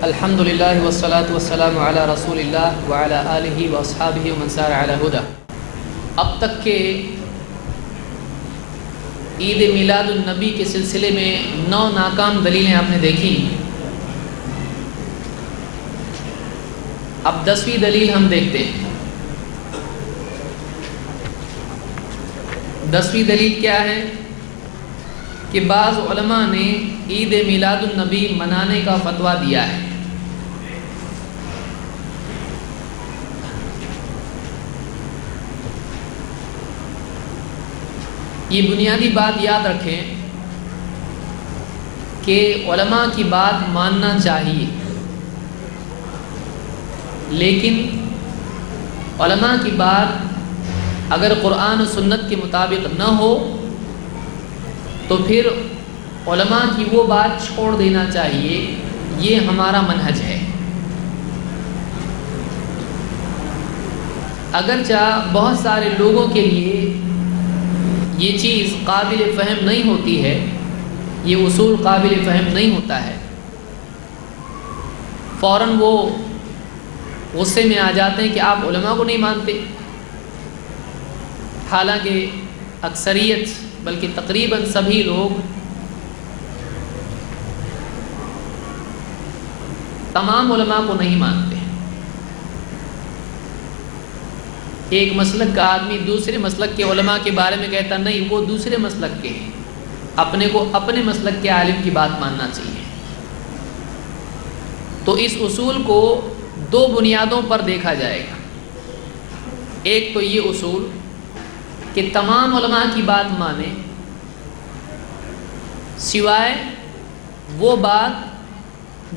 الحمدللہ والصلاة والسلام علی رسول اللہ وعلی آلہ واصحابہ ومن سار علی ہدی۔ اب تک کے عید میلاد النبی کے سلسلے میں 9 ناکام دلیلیں آپ نے دیکھی۔ اب 10ویں دلیل ہم دیکھتے ہیں۔ 10ویں دلیل کیا ہے کہ بعض علماء نے عید میلاد النبی منانے کا فتویٰ دیا ہے۔ یہ بنیادی بات یاد رکھیں کہ علماء کی بات ماننا چاہیے، لیکن علماء کی بات اگر قرآن و سنت کے مطابق نہ ہو تو پھر علماء کی وہ بات چھوڑ دینا چاہیے۔ یہ ہمارا منہج ہے۔ اگرچہ بہت سارے لوگوں کے لیے یہ چیز قابل فہم نہیں ہوتی ہے، یہ اصول قابل فہم نہیں ہوتا ہے، فوراً وہ غصے میں آ جاتے ہیں کہ آپ علماء کو نہیں مانتے، حالانکہ اکثریت بلکہ تقریباً سبھی لوگ تمام علماء کو نہیں مانتے۔ ایک مسلک کا آدمی دوسرے مسلک کے علماء کے بارے میں کہتا نہیں، وہ دوسرے مسلک کے ہیں، اپنے کو اپنے مسلک کے عالم کی بات ماننا چاہیے۔ تو اس اصول کو 2 بنیادوں پر دیکھا جائے گا۔ ایک تو یہ اصول کہ تمام علماء کی بات مانیں سوائے وہ بات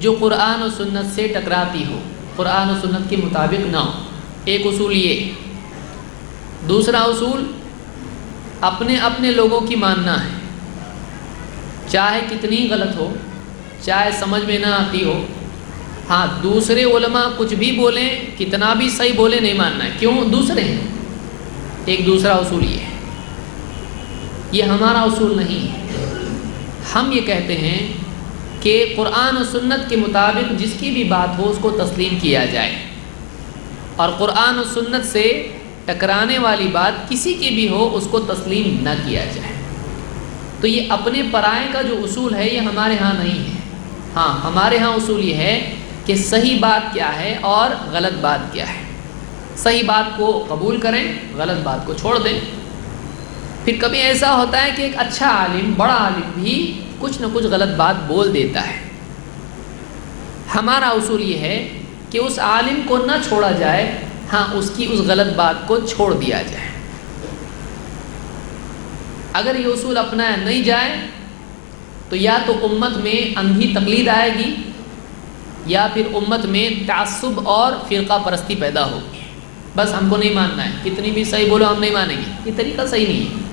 جو قرآن و سنت سے ٹکراتی ہو، قرآن و سنت کے مطابق نہ ہو۔ ایک اصول یہ۔ دوسرا اصول اپنے اپنے لوگوں کی ماننا ہے، چاہے کتنی غلط ہو، چاہے سمجھ میں نہ آتی ہو۔ ہاں، دوسرے علماء کچھ بھی بولیں، کتنا بھی صحیح بولیں، نہیں ماننا ہے۔ کیوں؟ دوسرے ہیں۔ ایک دوسرا اصول یہ ہے۔ یہ ہمارا اصول نہیں ہے۔ ہم یہ کہتے ہیں کہ قرآن و سنت کے مطابق جس کی بھی بات ہو اس کو تسلیم کیا جائے، اور قرآن و سنت سے ٹکرانے والی بات کسی کی بھی ہو اس کو تسلیم نہ کیا جائے۔ تو یہ اپنے پرائے کا جو اصول ہے یہ ہمارے ہاں نہیں ہے۔ ہاں، ہمارے ہاں اصول یہ ہے کہ صحیح بات کیا ہے اور غلط بات کیا ہے۔ صحیح بات کو قبول کریں، غلط بات کو چھوڑ دیں۔ پھر کبھی ایسا ہوتا ہے کہ ایک اچھا عالم، بڑا عالم بھی کچھ نہ کچھ غلط بات بول دیتا ہے۔ ہمارا اصول یہ ہے کہ اس عالم کو نہ چھوڑا جائے، ہاں اس کی اس غلط بات کو چھوڑ دیا جائے۔ اگر یہ اصول اپنایا نہیں جائے تو یا تو امت میں اندھی تقلید آئے گی، یا پھر امت میں تعصب اور فرقہ پرستی پیدا ہوگی۔ بس ہم کو نہیں ماننا ہے، کتنی بھی صحیح بولو ہم نہیں مانیں گے۔ یہ طریقہ صحیح نہیں ہے۔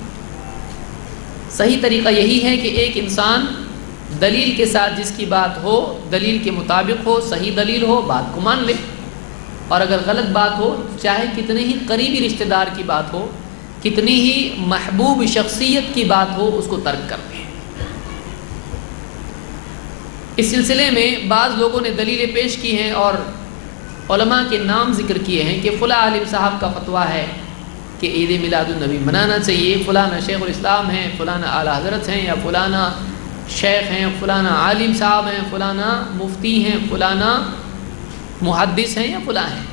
صحیح طریقہ یہی ہے کہ ایک انسان دلیل کے ساتھ جس کی بات ہو، دلیل کے مطابق ہو، صحیح دلیل ہو، بات کو مان لے، اور اگر غلط بات ہو، چاہے کتنے ہی قریبی رشتہ دار کی بات ہو، کتنی ہی محبوب شخصیت کی بات ہو، اس کو ترک کر دیں۔ اس سلسلے میں بعض لوگوں نے دلیلیں پیش کی ہیں اور علماء کے نام ذکر کیے ہیں کہ فلاں عالم صاحب کا فتویٰ ہے کہ عید میلاد النبی منانا چاہیے، فلانا شیخ الاسلام ہیں، فلانا اعلیٰ حضرت ہیں، یا فلانا شیخ ہیں، فلانا عالم صاحب ہیں، فلانا مفتی ہیں، فلانا محدث ہیں، یا فلاں ہیں،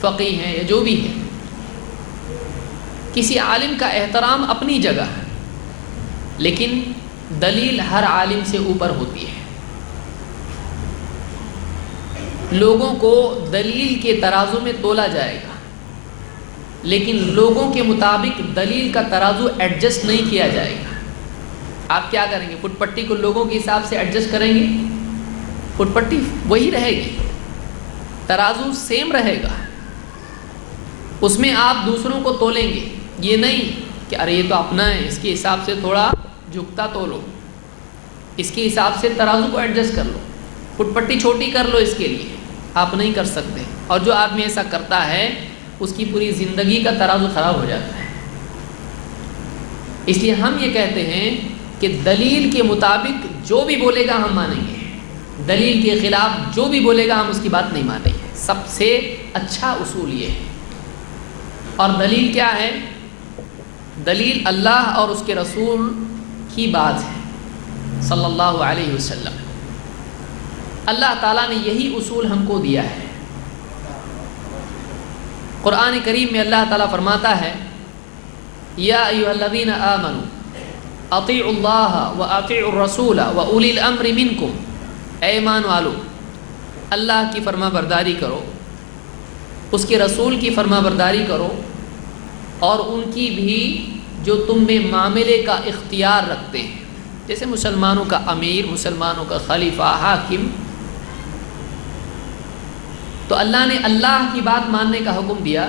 فقیہ ہیں، یا جو بھی ہے۔ کسی عالم کا احترام اپنی جگہ ہے، لیکن دلیل ہر عالم سے اوپر ہوتی ہے۔ لوگوں کو دلیل کے ترازو میں تولا جائے گا، لیکن لوگوں کے مطابق دلیل کا ترازو ایڈجسٹ نہیں کیا جائے گا۔ آپ کیا کریں گے؟ فٹ پٹی کو لوگوں کے حساب سے ایڈجسٹ کریں گے؟ فٹ پٹی وہی رہے گی، ترازو سیم رہے گا، اس میں آپ دوسروں کو تولیں گے۔ یہ نہیں کہ ارے یہ تو اپنا ہے، اس کے حساب سے تھوڑا جھکتا تولو، اس کے حساب سے ترازو کو ایڈجسٹ کر لو، فٹ پٹی چھوٹی کر لو، اس کے لیے آپ نہیں کر سکتے۔ اور جو آدمی ایسا کرتا ہے اس کی پوری زندگی کا ترازو خراب ہو جاتا ہے۔ اس لیے ہم یہ کہتے ہیں کہ دلیل کے مطابق جو بھی بولے گا ہم مانیں گے، دلیل کے خلاف جو بھی بولے گا ہم اس کی بات نہیں مانیں گے. سب سے اچھا اصول یہ ہے. اور دلیل کیا ہے؟ دلیل اللہ اور اس کے رسول کی بات ہے صلی اللہ علیہ وسلم. اللہ تعالیٰ نے یہی اصول ہم کو دیا ہے. قرآن کریم میں اللہ تعالیٰ فرماتا ہے یا ایھا الذین آمنوا اطیعوا اللہ واطیعوا الرسول واولی الامر منکم. اے ایمان والو، اللہ کی فرما برداری کرو، اس کے رسول کی فرما برداری کرو، اور ان کی بھی جو تم میں معاملے کا اختیار رکھتے ہیں، جیسے مسلمانوں کا امیر، مسلمانوں کا خلیفہ، حاکم. تو اللہ نے اللہ کی بات ماننے کا حکم دیا،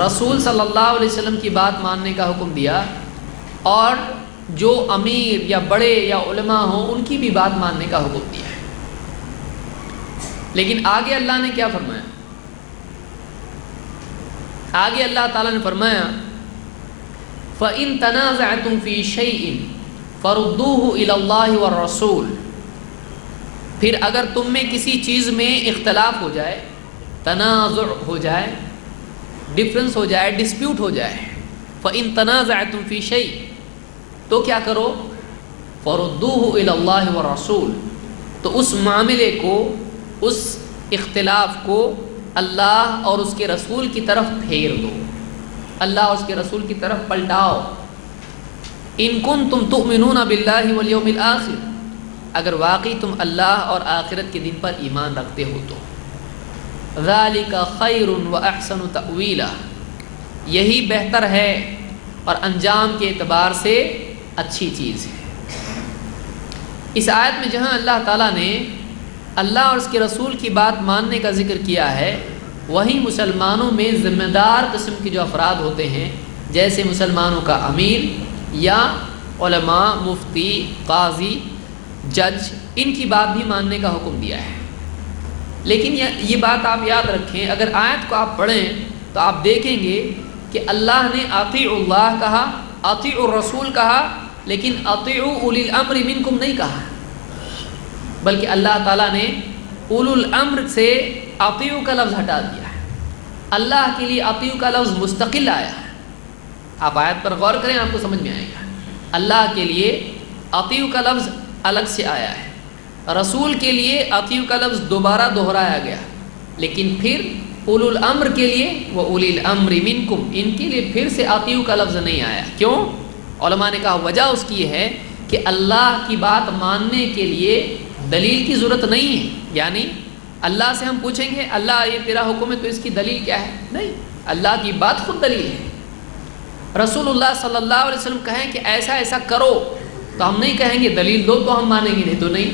رسول صلی اللہ علیہ وسلم کی بات ماننے کا حکم دیا، اور جو امیر یا بڑے یا علماء ہوں ان کی بھی بات ماننے کا حکم دیا ہے. لیکن آگے اللہ نے کیا فرمایا؟ آگے اللہ تعالیٰ نے فرمایا فَإِن تَنَازَعْتُمْ فِي شَيْءٍ فَرُدُّوهُ إِلَى اللَّهِ وَالرَّسُولِ. پھر اگر تم میں کسی چیز میں اختلاف ہو جائے، تنازع ہو جائے، ڈفرنس ہو جائے، ڈسپیوٹ ہو جائے، فَإِن تَنَازَعْتُمْ فِي شَيْءٍ تو کیا کرو؟ فَرُدُّوهُ إِلَى اللَّهِ وَالرَّسُولِ. تو اس معاملے کو، اس اختلاف کو اللہ اور اس کے رسول کی طرف پھیر دو، اللہ اور اس کے رسول کی طرف پلٹاؤ. ان کنتم تؤمنون باللہ والیوم الآخر، اگر واقعی تم اللہ اور آخرت کے دن پر ایمان رکھتے ہو تو. ذالک خیر واحسن تأویلا، یہی بہتر ہے اور انجام کے اعتبار سے اچھی چیز ہے. اس آیت میں جہاں اللہ تعالیٰ نے اللہ اور اس کے رسول کی بات ماننے کا ذکر کیا ہے، وہیں مسلمانوں میں ذمہ دار قسم کے جو افراد ہوتے ہیں، جیسے مسلمانوں کا امیر یا علماء، مفتی، قاضی، جج، ان کی بات بھی ماننے کا حکم دیا ہے. لیکن یہ بات آپ یاد رکھیں، اگر آیت کو آپ پڑھیں تو آپ دیکھیں گے کہ اللہ نے اطیعوا اللہ کہا، اطیعوا الرسول کہا، لیکن اطیعوا اولی الامر منکم نہیں کہا، بلکہ اللہ تعالیٰ نے اولو الامر سے اطیعوا کا لفظ ہٹا دیا ہے. اللہ کے لیے اطیعوا کا لفظ مستقل آیا ہے. آپ آیت پر غور کریں، آپ کو سمجھ میں آئے گا. اللہ کے لیے اطیعوا کا لفظ الگ سے آیا ہے، رسول کے لیے اطیعوا کا لفظ دوبارہ دہرایا گیا، لیکن پھر اولو الامر کے لیے وَأُولِي الْأَمْرِ مِنْكُمْ، ان کے لیے پھر سے اطیعوا کا لفظ نہیں آیا. کیوں؟ علماء نے کہا وجہ اس کی ہے کہ اللہ کی بات ماننے کے لیے دلیل کی ضرورت نہیں ہے. یعنی اللہ سے ہم پوچھیں گے اللہ یہ تیرا حکم ہے تو اس کی دلیل کیا ہے؟ نہیں، اللہ کی بات خود دلیل ہے. رسول اللہ صلی اللہ علیہ وسلم کہیں کہ ایسا ایسا کرو تو ہم نہیں کہیں گے دلیل دو تو ہم مانیں گے، نہیں تو نہیں.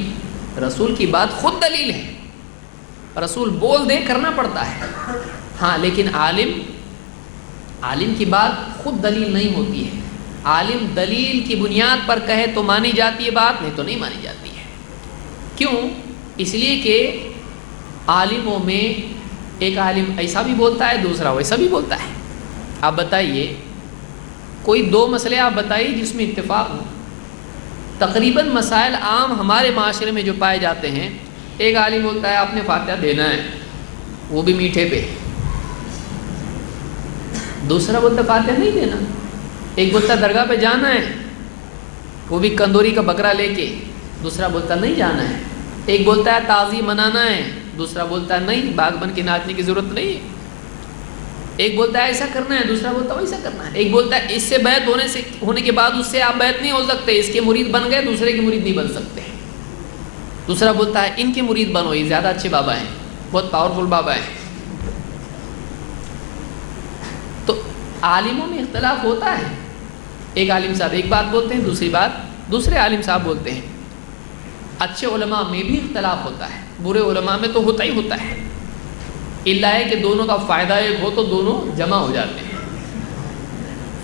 رسول کی بات خود دلیل ہے، رسول بول دے کرنا پڑتا ہے. ہاں لیکن عالم کی بات خود دلیل نہیں ہوتی ہے. عالم دلیل کی بنیاد پر کہے تو مانی جاتی ہے بات، نہیں تو نہیں مانی جاتی ہے. کیوں؟ اس لیے کہ عالموں میں ایک عالم ایسا بھی بولتا ہے، دوسرا ویسا بھی بولتا ہے. آپ بتائیے کوئی دو مسئلے آپ بتائیے جس میں اتفاق ہو. تقریباً مسائل عام ہمارے معاشرے میں جو پائے جاتے ہیں، ایک عالم بولتا ہے آپ نے فاتحہ دینا ہے، وہ بھی میٹھے پہ، دوسرا بولتا ہے فاتحہ نہیں دینا. ایک بولتا ہے درگاہ پہ جانا ہے، وہ بھی کندوری کا بکرا لے کے، دوسرا بولتا نہیں جانا ہے. ایک بولتا ہے تعظیم منانا ہے، دوسرا بولتا ہے نہیں باغ بن کے ناچنے کی ضرورت نہیں ہے. ایک بولتا ہے ایسا کرنا ہے، دوسرا بولتا ہے ویسا کرنا ہے. ایک بولتا ہے اس سے بیعت ہونے کے بعد اس سے آپ بیعت نہیں ہو سکتے، اس کے مرید بن گئے دوسرے کے مرید نہیں بن سکتے. دوسرا بولتا ہے ان کے مرید بنو، یہ زیادہ اچھے بابا ہیں، بہت پاورفل بابا ہیں. تو عالموں میں اختلاف ہوتا ہے. ایک عالم صاحب ایک بات بولتے ہیں، دوسری بات دوسرے عالم صاحب بولتے ہیں. اچھے علماء میں بھی اختلاف ہوتا ہے، برے علماء میں تو ہوتا ہی ہوتا ہے. اللہ ہے کہ دونوں کا فائدہ ایک ہو تو دونوں جمع ہو جاتے ہیں.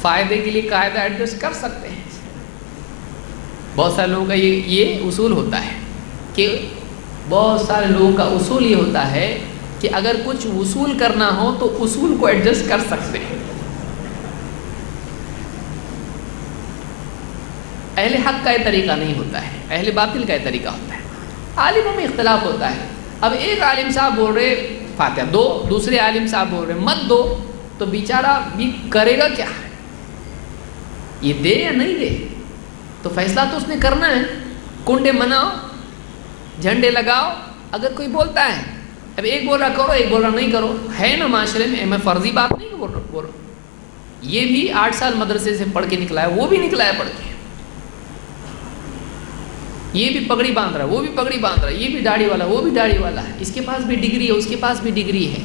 فائدے کے لیے قاعدہ ایڈجسٹ کر سکتے ہیں. بہت سارے لوگوں کا یہ اصول ہوتا ہے کہ بہت سارے لوگوں کا اصول یہ ہوتا ہے کہ اگر کچھ وصول کرنا ہو تو اصول کو ایڈجسٹ کر سکتے ہیں. اہل حق کا یہ طریقہ نہیں ہوتا ہے، اہل باطل کا یہ طریقہ ہوتا ہے. عالموں میں اختلاف ہوتا ہے. اب ایک عالم صاحب بول رہے فاتحہ دو, دوسرے عالم صاحب بول رہے مت دو, تو بیچارہ بھی کرے گا کیا؟ یہ دے یا نہیں دے؟ تو فیصلہ تو اس نے کرنا ہے. کنڈے مناؤ, جھنڈے لگاؤ. اگر کوئی بولتا ہے, اب ایک بول رہا کرو, ایک بول رہا نہیں کرو, ہے نا معاشرے میں فرضی بات نہیں بول رہا. یہ بھی 8 سال مدرسے سے پڑھ کے نکلا ہے, وہ بھی نکلا ہے پڑھ کے, یہ بھی پگڑی باندھ رہا ہے, وہ بھی پگڑی باندھ رہا ہے, یہ بھی داڑھی والا, وہ بھی داڑھی والا ہے, اس کے پاس بھی ڈگری ہے, اس کے پاس بھی ڈگری ہے.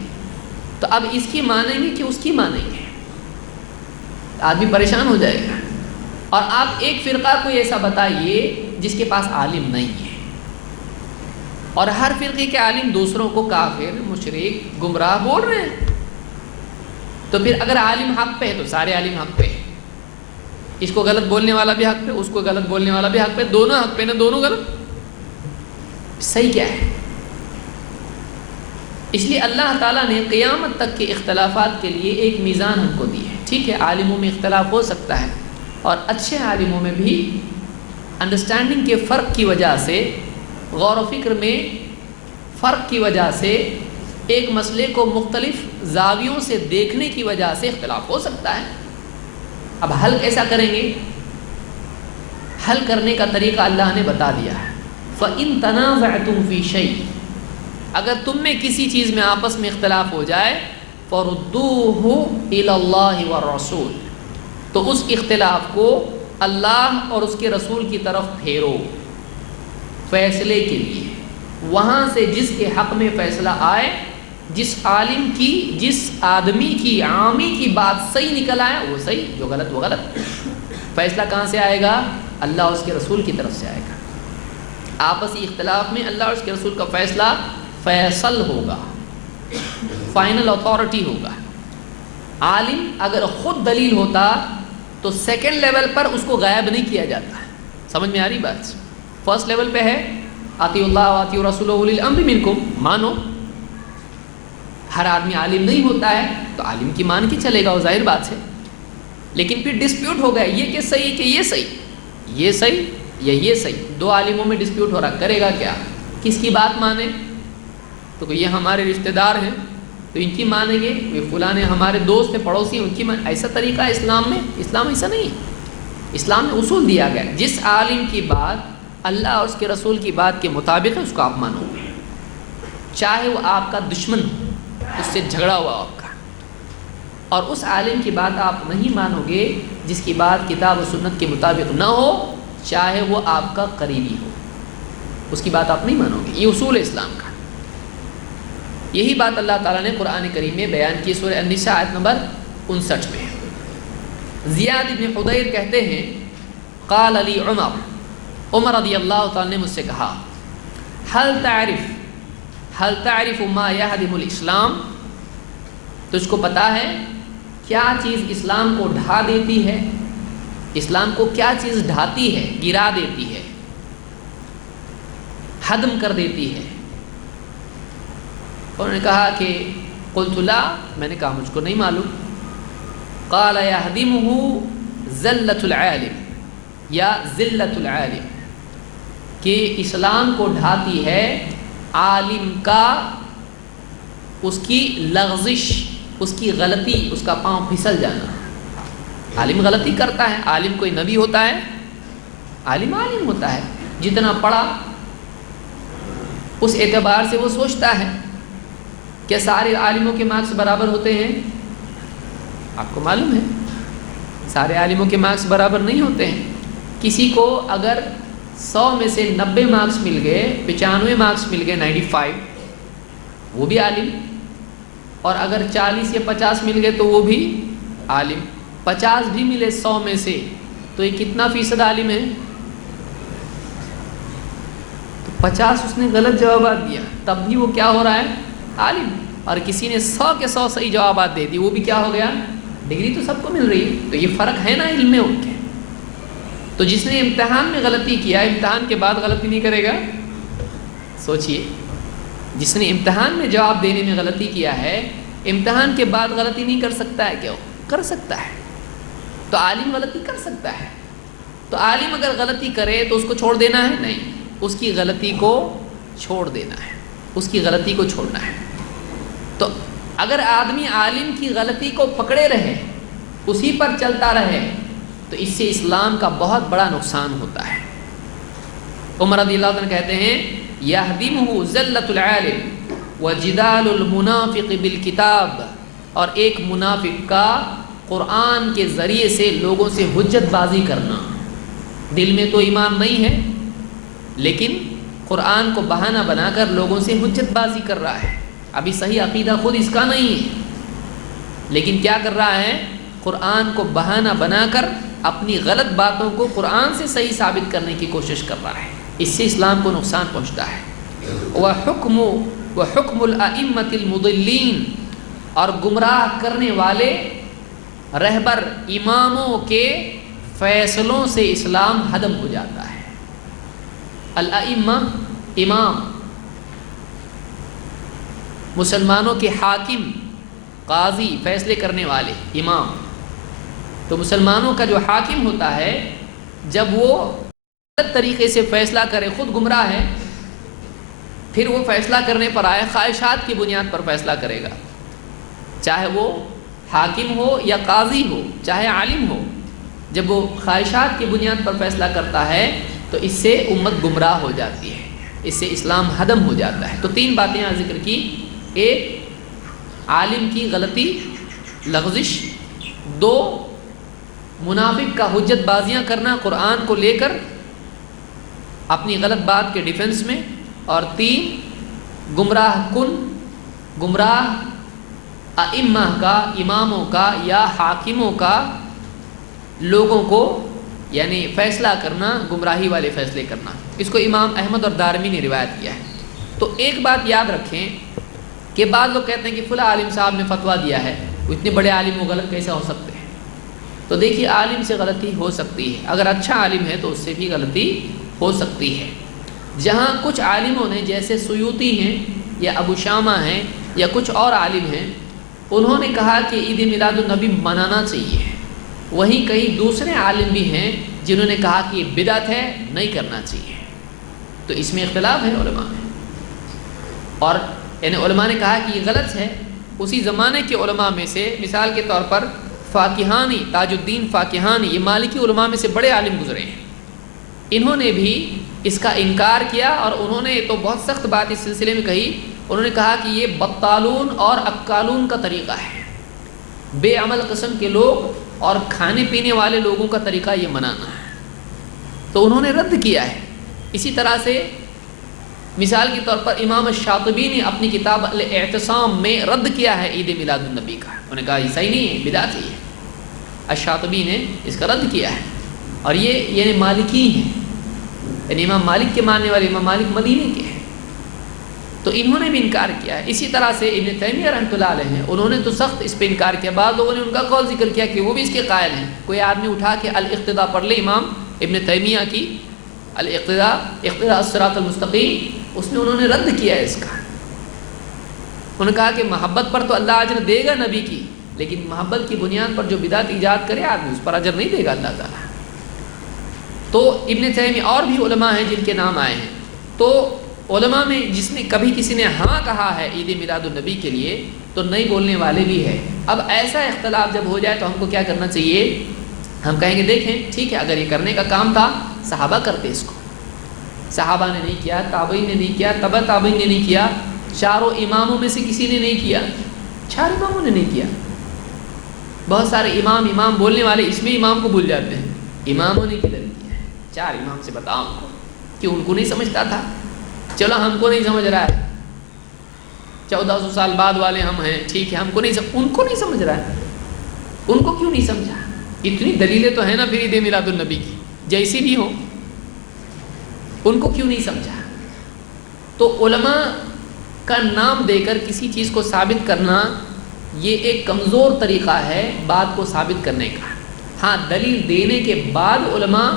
تو اب اس کی مانیں گے کہ اس کی مانیں گے؟ آدمی پریشان ہو جائے گا. اور آپ ایک فرقہ کو ایسا بتائیے جس کے پاس عالم نہیں ہے, اور ہر فرقے کے عالم دوسروں کو کافر, مشرک, گمراہ بول رہے ہیں. تو پھر اگر عالم حق پہ ہے تو سارے عالم حق پہ, اس کو غلط بولنے والا بھی حق پہ, اس کو غلط بولنے والا بھی حق پہ, دونوں حق پہ نا, دونوں غلط. صحیح کیا ہے؟ اس لیے اللہ تعالیٰ نے قیامت تک کے اختلافات کے لیے ایک میزان ہم کو دی ہے. ٹھیک ہے, عالموں میں اختلاف ہو سکتا ہے, اور اچھے عالموں میں بھی انڈرسٹینڈنگ کے فرق کی وجہ سے, غور و فکر میں فرق کی وجہ سے, ایک مسئلے کو مختلف زاویوں سے دیکھنے کی وجہ سے اختلاف ہو سکتا ہے. اب حل کیسا کریں گے؟ حل کرنے کا طریقہ اللہ نے بتا دیا ہے. فَإِن تَنَازَعْتُمْ فِي شَيْءٍ, اگر تم میں کسی چیز میں آپس میں اختلاف ہو جائے, فَرُدُّوهُ إِلَى اللَّهِ وَالرَّسُولِ, تو اس اختلاف کو اللہ اور اس کے رسول کی طرف پھیرو فیصلے کے لیے. وہاں سے جس کے حق میں فیصلہ آئے, جس عالم کی, جس آدمی کی, عامی کی بات صحیح نکل آئے وہ صحیح, جو غلط وہ غلط. فیصلہ کہاں سے آئے گا؟ اللہ اور اس کے رسول کی طرف سے آئے گا. آپسی اختلاف میں اللہ اور اس کے رسول کا فیصلہ فیصل ہوگا, فائنل اتھارٹی ہوگا. عالم اگر خود دلیل ہوتا تو سیکنڈ لیول پر اس کو غائب نہیں کیا جاتا. سمجھ میں آ رہی بات؟ فرسٹ لیول پہ ہے اطیعوا اللہ واطیعوا الرسول واولی الامر منکم, مانو. ہر آدمی عالم نہیں ہوتا ہے تو عالم کی مان کے چلے گا, وہ ظاہر بات ہے. لیکن پھر ڈسپیوٹ ہو گیا, یہ کہ صحیح کہ یہ صحیح, یہ صحیح یا یہ صحیح, دو عالموں میں ڈسپیوٹ ہو رہا, کرے گا کیا؟ کس کی بات مانے؟ تو یہ ہمارے رشتہ دار ہیں تو ان کی مانیں گے, یہ فلاں ہمارے دوست ہیں, پڑوسی ہیں, ان کی مان. ایسا طریقہ ہے اسلام میں؟ اسلام ایسا نہیں ہے. اسلام میں اصول دیا گیا, جس عالم کی بات اللہ اور اس کے رسول کی بات کے مطابق ہے اس کو آپ مانو, چاہے وہ آپ کا دشمن ہو, اس سے جھگڑا ہوا آپ کا. اور اس عالم کی بات آپ نہیں مانو گے جس کی بات کتاب و سنت کے مطابق نہ ہو, چاہے وہ آپ کا قریبی ہو, اس کی بات آپ نہیں مانو گے. یہ اصول ہے اسلام کا. یہی بات اللہ تعالیٰ نے قرآن کریم میں بیان کی سورہ النساء آیت نمبر 59 میں. زیاد بن حدیر کہتے ہیں قال علی عمر, عمر رضی اللہ تعالیٰ نے مجھ سے کہا, هل تعرف ما يهدم الاسلام, تجھ کو پتہ ہے کیا چیز اسلام کو ڈھا دیتی ہے؟ اسلام کو کیا چیز ڈھاتی ہے, گرا دیتی ہے, ہدم کر دیتی ہے؟ انہوں نے کہا کہ قلت لا, میں نے کہا مجھ کو نہیں معلوم. قال يهدمه ذلة العالم یا ذلت العالم, کہ اسلام کو ڈھاتی ہے عالم کا, اس کی لغزش, اس کی غلطی, اس کا پاؤں پھسل جانا. عالم غلطی کرتا ہے, عالم کوئی نبی ہوتا ہے؟ عالم عالم ہوتا ہے, جتنا پڑھا اس اعتبار سے وہ سوچتا ہے. کیا سارے عالموں کے مارکس برابر ہوتے ہیں؟ آپ کو معلوم ہے سارے عالموں کے مارکس برابر نہیں ہوتے ہیں. کسی کو اگر 100 میں سے 90 مارکس مل گئے, 95 مارکس مل گئے, 95, وہ بھی عالم. اور اگر 40 یا 50 مل گئے تو وہ بھی عالم. 50 بھی ملے 100 میں سے تو یہ کتنا فیصد عالم ہے؟ تو 50 اس نے غلط جوابات دیا, تب بھی وہ کیا ہو رہا ہے؟ عالم. اور کسی نے 100 کے 100 صحیح جوابات دے دی, وہ بھی کیا ہو گیا؟ ڈگری تو سب کو مل رہی ہے. تو یہ فرق ہے نا علم میں ان کے. تو جس نے امتحان میں غلطی کیا, امتحان کے بعد غلطی نہیں کرے گا؟ سوچئے, جس نے امتحان میں جواب دینے میں غلطی کیا ہے, امتحان کے بعد غلطی نہیں کر سکتا ہے کیا؟ کر سکتا ہے. تو عالم غلطی کر سکتا ہے. تو عالم اگر غلطی کرے تو اس کو چھوڑ دینا ہے؟ نہیں, اس کی غلطی کو چھوڑ دینا ہے، اس کی غلطی کو چھوڑنا ہے۔ تو اگر آدمی عالم کی غلطی کو پکڑے رہے، اسی پر چلتا رہے، تو اس سے اسلام کا بہت بڑا نقصان ہوتا ہے۔ عمر رضی اللہ عنہ کہتے ہیں یہدمہ ذلۃ العالم وجدال المنافق بالکتاب، اور ایک منافق کا قرآن کے ذریعے سے لوگوں سے حجت بازی کرنا، دل میں تو ایمان نہیں ہے لیکن قرآن کو بہانہ بنا کر لوگوں سے حجت بازی کر رہا ہے، ابھی صحیح عقیدہ خود اس کا نہیں ہے، لیکن کیا کر رہا ہے، قرآن کو بہانہ بنا کر اپنی غلط باتوں کو قرآن سے صحیح ثابت کرنے کی کوشش کر رہا ہے، اس سے اسلام کو نقصان پہنچتا ہے۔ وحکم الائمۃ المضلین، اور گمراہ کرنے والے رہبر اماموں کے فیصلوں سے اسلام ہدم ہو جاتا ہے۔ الائمہ امام، مسلمانوں کے حاکم، قاضی، فیصلے کرنے والے امام۔ تو مسلمانوں کا جو حاکم ہوتا ہے، جب وہ غلط طریقے سے فیصلہ کرے، خود گمراہ ہے، پھر وہ فیصلہ کرنے پر آئے، خواہشات کی بنیاد پر فیصلہ کرے گا، چاہے وہ حاکم ہو یا قاضی ہو، چاہے عالم ہو، جب وہ خواہشات کی بنیاد پر فیصلہ کرتا ہے تو اس سے امت گمراہ ہو جاتی ہے، اس سے اسلام ہدم ہو جاتا ہے۔ تو تین باتیں یہاں ذکر کی، ایک عالم کی غلطی، لغزش، دو منافق کا حجت بازیاں کرنا قرآن کو لے کر اپنی غلط بات کے ڈیفنس میں، اور تین گمراہ ائمہ کا، اماموں کا یا حاکموں کا لوگوں کو یعنی فیصلہ کرنا، گمراہی والے فیصلے کرنا۔ اس کو امام احمد اور دارمی نے روایت کیا ہے۔ تو ایک بات یاد رکھیں کہ بعض لوگ کہتے ہیں کہ فلاں عالم صاحب نے فتویٰ دیا ہے، وہ اتنے بڑے عالم وہ غلط کیسے ہو سکتے ہیں؟ تو دیکھیے، عالم سے غلطی ہو سکتی ہے، اگر اچھا عالم ہے تو اس سے بھی غلطی ہو سکتی ہے۔ جہاں کچھ عالموں نے، جیسے سیوطی ہیں یا ابو شامہ ہیں یا کچھ اور عالم ہیں، انہوں نے کہا کہ عید میلاد النبی منانا چاہیے، وہیں کئی دوسرے عالم بھی ہیں جنہوں نے کہا کہ یہ بدعت ہے، نہیں کرنا چاہیے۔ تو اس میں اختلاف ہے علماء میں، اور یعنی علماء نے کہا کہ یہ غلط ہے۔ اسی زمانے کے علماء میں سے مثال کے طور پر فاقہانی، تاج الدین فاقہانی، یہ مالکی علماء میں سے بڑے عالم گزرے ہیں، انہوں نے بھی اس کا انکار کیا، اور انہوں نے تو بہت سخت بات اس سلسلے میں کہی۔ انہوں نے کہا کہ یہ بطالون اور اکالون کا طریقہ ہے، بے عمل قسم کے لوگ اور کھانے پینے والے لوگوں کا طریقہ یہ منانا ہے، تو انہوں نے رد کیا ہے۔ اسی طرح سے مثال کے طور پر امام الشاطبی نے اپنی کتاب الاعتصام میں رد کیا ہے عید میلاد النبی کا، انہوں نے کہا یہ صحیح نہیں ہے، بدعت ہے۔ الشاطبی نے اس کا رد کیا ہے، اور یہ یعنی مالکی ہیں، یعنی امام مالک کے ماننے والے، امام مالک مدینے کے ہیں، تو انہوں نے بھی انکار کیا ہے۔ اسی طرح سے ابن تیمیہ رحمۃ اللہ علیہ ہیں، انہوں نے تو سخت اس پہ انکار کیا، بعض لوگوں نے ان کا قول ذکر کیا کہ وہ بھی اس کے قائل ہیں۔ کوئی آدمی اٹھا کے الاقتداء پڑھ لے امام ابن تیمیہ کی، الاقتداء، اقتداء الصراط المستقیم، اس میں انہوں نے رد کیا ہے اس کا۔ انہوں نے کہا کہ محبت پر تو اللہ اجر دے گا نبی کی، لیکن محبت کی بنیاد پر جو بدعت ایجاد کرے آدمی، اس پر اجر نہیں دے گا اللہ تعالیٰ۔ تو ابن تیمیہ اور بھی علماء ہیں جن کے نام آئے ہیں، تو علماء میں جس نے کبھی کسی نے ہاں کہا ہے عید میلاد النبی کے لیے، تو نہیں بولنے والے بھی ہیں۔ اب ایسا اختلاف جب ہو جائے تو ہم کو کیا کرنا چاہیے؟ ہم کہیں گے دیکھیں ٹھیک ہے، اگر یہ کرنے کا کام تھا صحابہ کرتے اس کو، صحابہ نے نہیں کیا، تابعین نے نہیں کیا، تبع تابعین نے نہیں کیا، چاروں اماموں میں سے کسی نے نہیں کیا، چار اماموں نے نہیں کیا۔ بہت سارے امام بولنے والے اس میں امام کو بھول جاتے ہیں، اماموں نے کدھر کیا ہے؟ چار امام سے بتاؤ ہم کو، کہ ان کو نہیں سمجھتا تھا؟ چلو ہم کو نہیں سمجھ رہا ہے، 1400 سال بعد والے ہم ہیں، ٹھیک ہے، ہم کو نہیں ان کو نہیں سمجھ رہا ہے، ان کو کیوں نہیں سمجھا؟ اتنی دلیلیں تو ہیں نا پھر عید میلاد النبی کی، جیسی بھی ہو، ان کو کیوں نہیں سمجھا؟ تو علماء کا نام دے کر کسی چیز کو ثابت کرنا یہ ایک کمزور طریقہ ہے بات کو ثابت کرنے کا۔ ہاں، دلیل دینے کے بعد علماء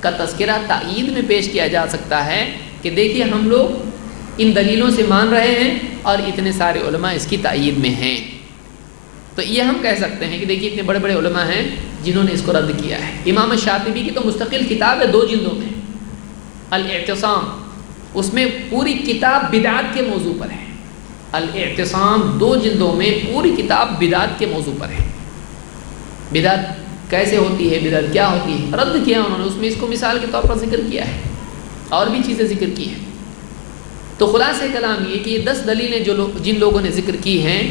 کا تذکرہ تائید میں پیش کیا جا سکتا ہے کہ دیکھیے ہم لوگ ان دلیلوں سے مان رہے ہیں اور اتنے سارے علماء اس کی تائید میں ہیں، تو یہ ہم کہہ سکتے ہیں کہ دیکھیے اتنے بڑے بڑے علماء ہیں جنہوں نے اس کو رد کیا ہے۔ امام شاطبی کی تو مستقل کتاب ہے 2 جلدوں میں، الاعتصام، اس میں پوری کتاب بدعت کے موضوع پر ہے۔ الاعتصام 2 جلدوں میں پوری کتاب بدعت کے موضوع پر ہے۔ بدعت کیسے ہوتی ہے، بدعت کیا ہوتی ہے، رد کیا انہوں نے، اس میں اس کو مثال کے طور پر ذکر کیا ہے، اور بھی چیزیں ذکر کی ہیں۔ تو خلاصہ کلام یہ کہ یہ 10 دلیلیں جن لوگوں نے ذکر کی ہیں،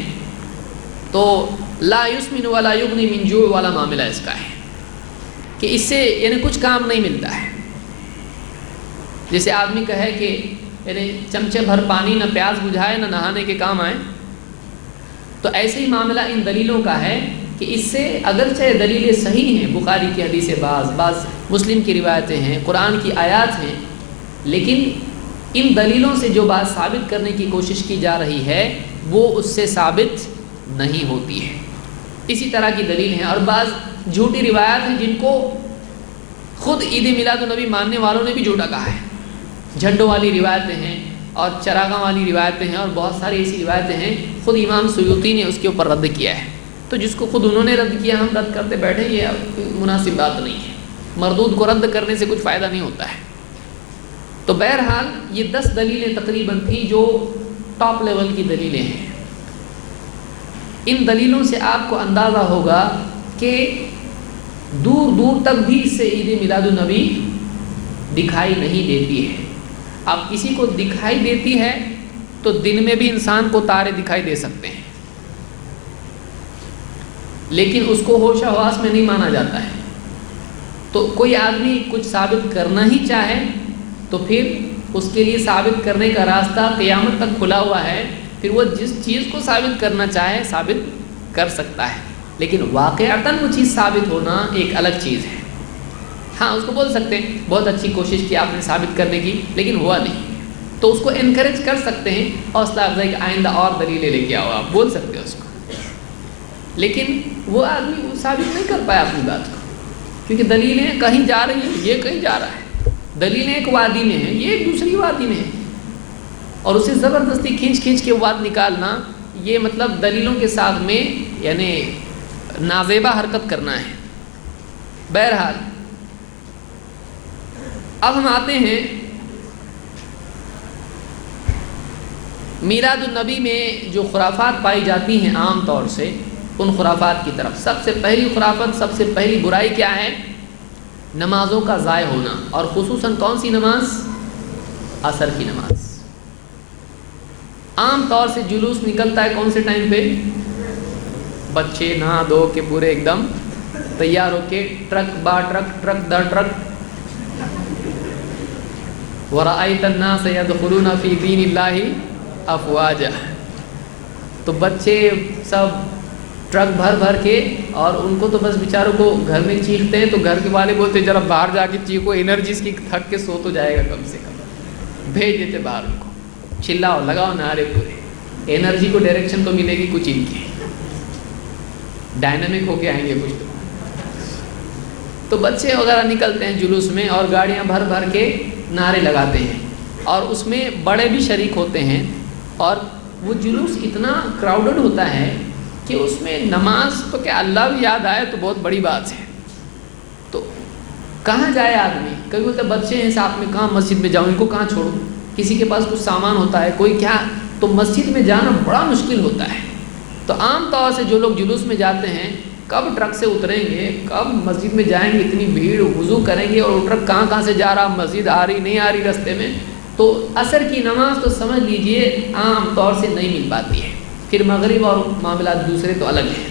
تو لا یسمن ولا یغنی من جوع والا معاملہ اس کا ہے کہ اس سے یعنی کچھ کام نہیں ملتا ہے۔ جیسے آدمی کہے کہ یعنی چمچے بھر پانی نہ پیاس بجھائے نہ نہانے کے کام آئے، تو ایسے ہی معاملہ ان دلیلوں کا ہے کہ اس سے اگرچہ دلیلیں صحیح ہیں، بخاری کی حدیث بعض مسلم کی روایتیں ہیں، قرآن کی آیات ہیں، لیکن ان دلیلوں سے جو بات ثابت کرنے کی کوشش کی جا رہی ہے وہ اس سے ثابت نہیں ہوتی ہے۔ اسی طرح کی دلیل ہیں، اور بعض جھوٹی روایات ہیں جن کو خود عید میلاد النبی ماننے والوں نے بھی جھوٹا کہا ہے۔ جھنڈوں والی روایتیں ہیں اور چراغاں والی روایتیں ہیں، اور بہت ساری ایسی روایتیں ہیں، خود امام سیوطی نے اس کے اوپر رد کیا ہے۔ تو جس کو خود انہوں نے رد کیا ہم رد کرتے بیٹھے، یہ مناسب بات نہیں ہے۔ مردود کو رد کرنے سے کچھ فائدہ نہیں ہوتا ہے۔ تو بہرحال یہ 10 دلیلیں تقریباً تھیں جو ٹاپ لیول کی دلیلیں ہیں۔ ان دلیلوں سے آپ کو اندازہ ہوگا کہ دور دور تک بھی اس سے عید میلاد النبی دکھائی نہیں دیتی ہے۔ اب کسی کو دکھائی دیتی ہے تو دن میں بھی انسان کو تارے دکھائی دے سکتے ہیں، لیکن اس کو ہوش و حواس میں نہیں مانا جاتا ہے۔ تو کوئی آدمی کچھ ثابت کرنا ہی چاہے تو پھر اس کے لیے ثابت کرنے کا راستہ قیامت تک کھلا ہوا ہے، پھر وہ جس چیز کو ثابت کرنا چاہے ثابت کر سکتا ہے، لیکن واقعتاً وہ چیز ثابت ہونا ایک الگ چیز ہے۔ ہاں اس کو بول سکتے ہیں بہت اچھی کوشش کی آپ نے ثابت کرنے کی، لیکن ہوا نہیں، تو اس کو انکریج کر سکتے ہیں، حوصلہ افزائی کہ آئندہ اور دلیلیں لے کے آؤ، آپ بول سکتے ہیں اس کو، لیکن وہ آدمی وہ ثابت نہیں کر پایا اپنی بات کو، کیونکہ دلیلیں کہیں جا رہی ہیں، یہ کہیں جا رہا ہے۔ دلیلیں ایک وادی میں ہیں، یہ ایک دوسری وادی میں ہے، اور اسے زبردستی کھینچ کے وہ بات نکالنا، یہ مطلب دلیلوں کے ساتھ میں یعنی نازیبا حرکت کرنا ہے۔ بہرحال اب ہم آتے ہیں میلاد النبی میں جو خرافات پائی جاتی ہیں عام طور سے، ان خرافات کی طرف سب سے پہلی خرافت، سب سے پہلی برائی کیا ہے؟ نمازوں کا ضائع ہونا، اور خصوصاً کون سی نماز؟ عصر کی نماز۔ عام طور سے جلوس نکلتا ہے کون سے ٹائم پہ؟ بچے نہا دھو کے پورے ایک دم تیار ہو کے ٹرک با ٹرک، ٹرک در ٹرک، وَرَأَيْتَ النَّاسَ يَدْخُلُونَ فِي دِينِ اللَّهِ أَفْوَاجًا، تو بچے سب ٹرک بھر کے، اور ان کو تو بس بیچاروں کو گھر میں چیختے ہیں تو گھر کے والے بولتے ذرا باہر جا کے چیخو، انرجی اس کی تھک کے سو تو جائے گا کم سے کم، بھیج دیتے باہر ان کو، چلاؤ لگاؤ نعرے پورے، انرجی کو ڈائریکشن تو ملے گی کچھ، ان کی ڈائنامک ہو کے آئیں گے کچھ تو بچے وغیرہ نکلتے ہیں جلوس میں اور گاڑیاں بھر کے نعرے لگاتے ہیں، اور اس میں بڑے بھی شریک ہوتے ہیں، اور وہ جلوس اتنا کراؤڈڈ ہوتا ہے کہ اس میں نماز تو کیا اللہ بھی یاد آئے تو بہت بڑی بات ہے۔ تو کہاں جائے آدمی؟ کبھی بولتے بچے ہیں ساتھ میں، کہاں مسجد میں جاؤں، ان کو کہاں چھوڑوں؟ کسی کے پاس کچھ سامان ہوتا ہے، کوئی کیا، تو مسجد میں جانا بڑا مشکل ہوتا ہے۔ تو عام طور سے جو لوگ جلوس میں جاتے ہیں، کب ٹرک سے اتریں گے، کب مسجد میں جائیں گے، اتنی بھیڑ، وضو کریں گے، اور وہ ٹرک کہاں سے جا رہا، مسجد آ رہی نہیں آ رہی راستے میں، تو عصر کی نماز تو سمجھ لیجئے عام طور سے نہیں مل پاتی ہے۔ پھر مغرب اور معاملات دوسرے تو الگ ہیں،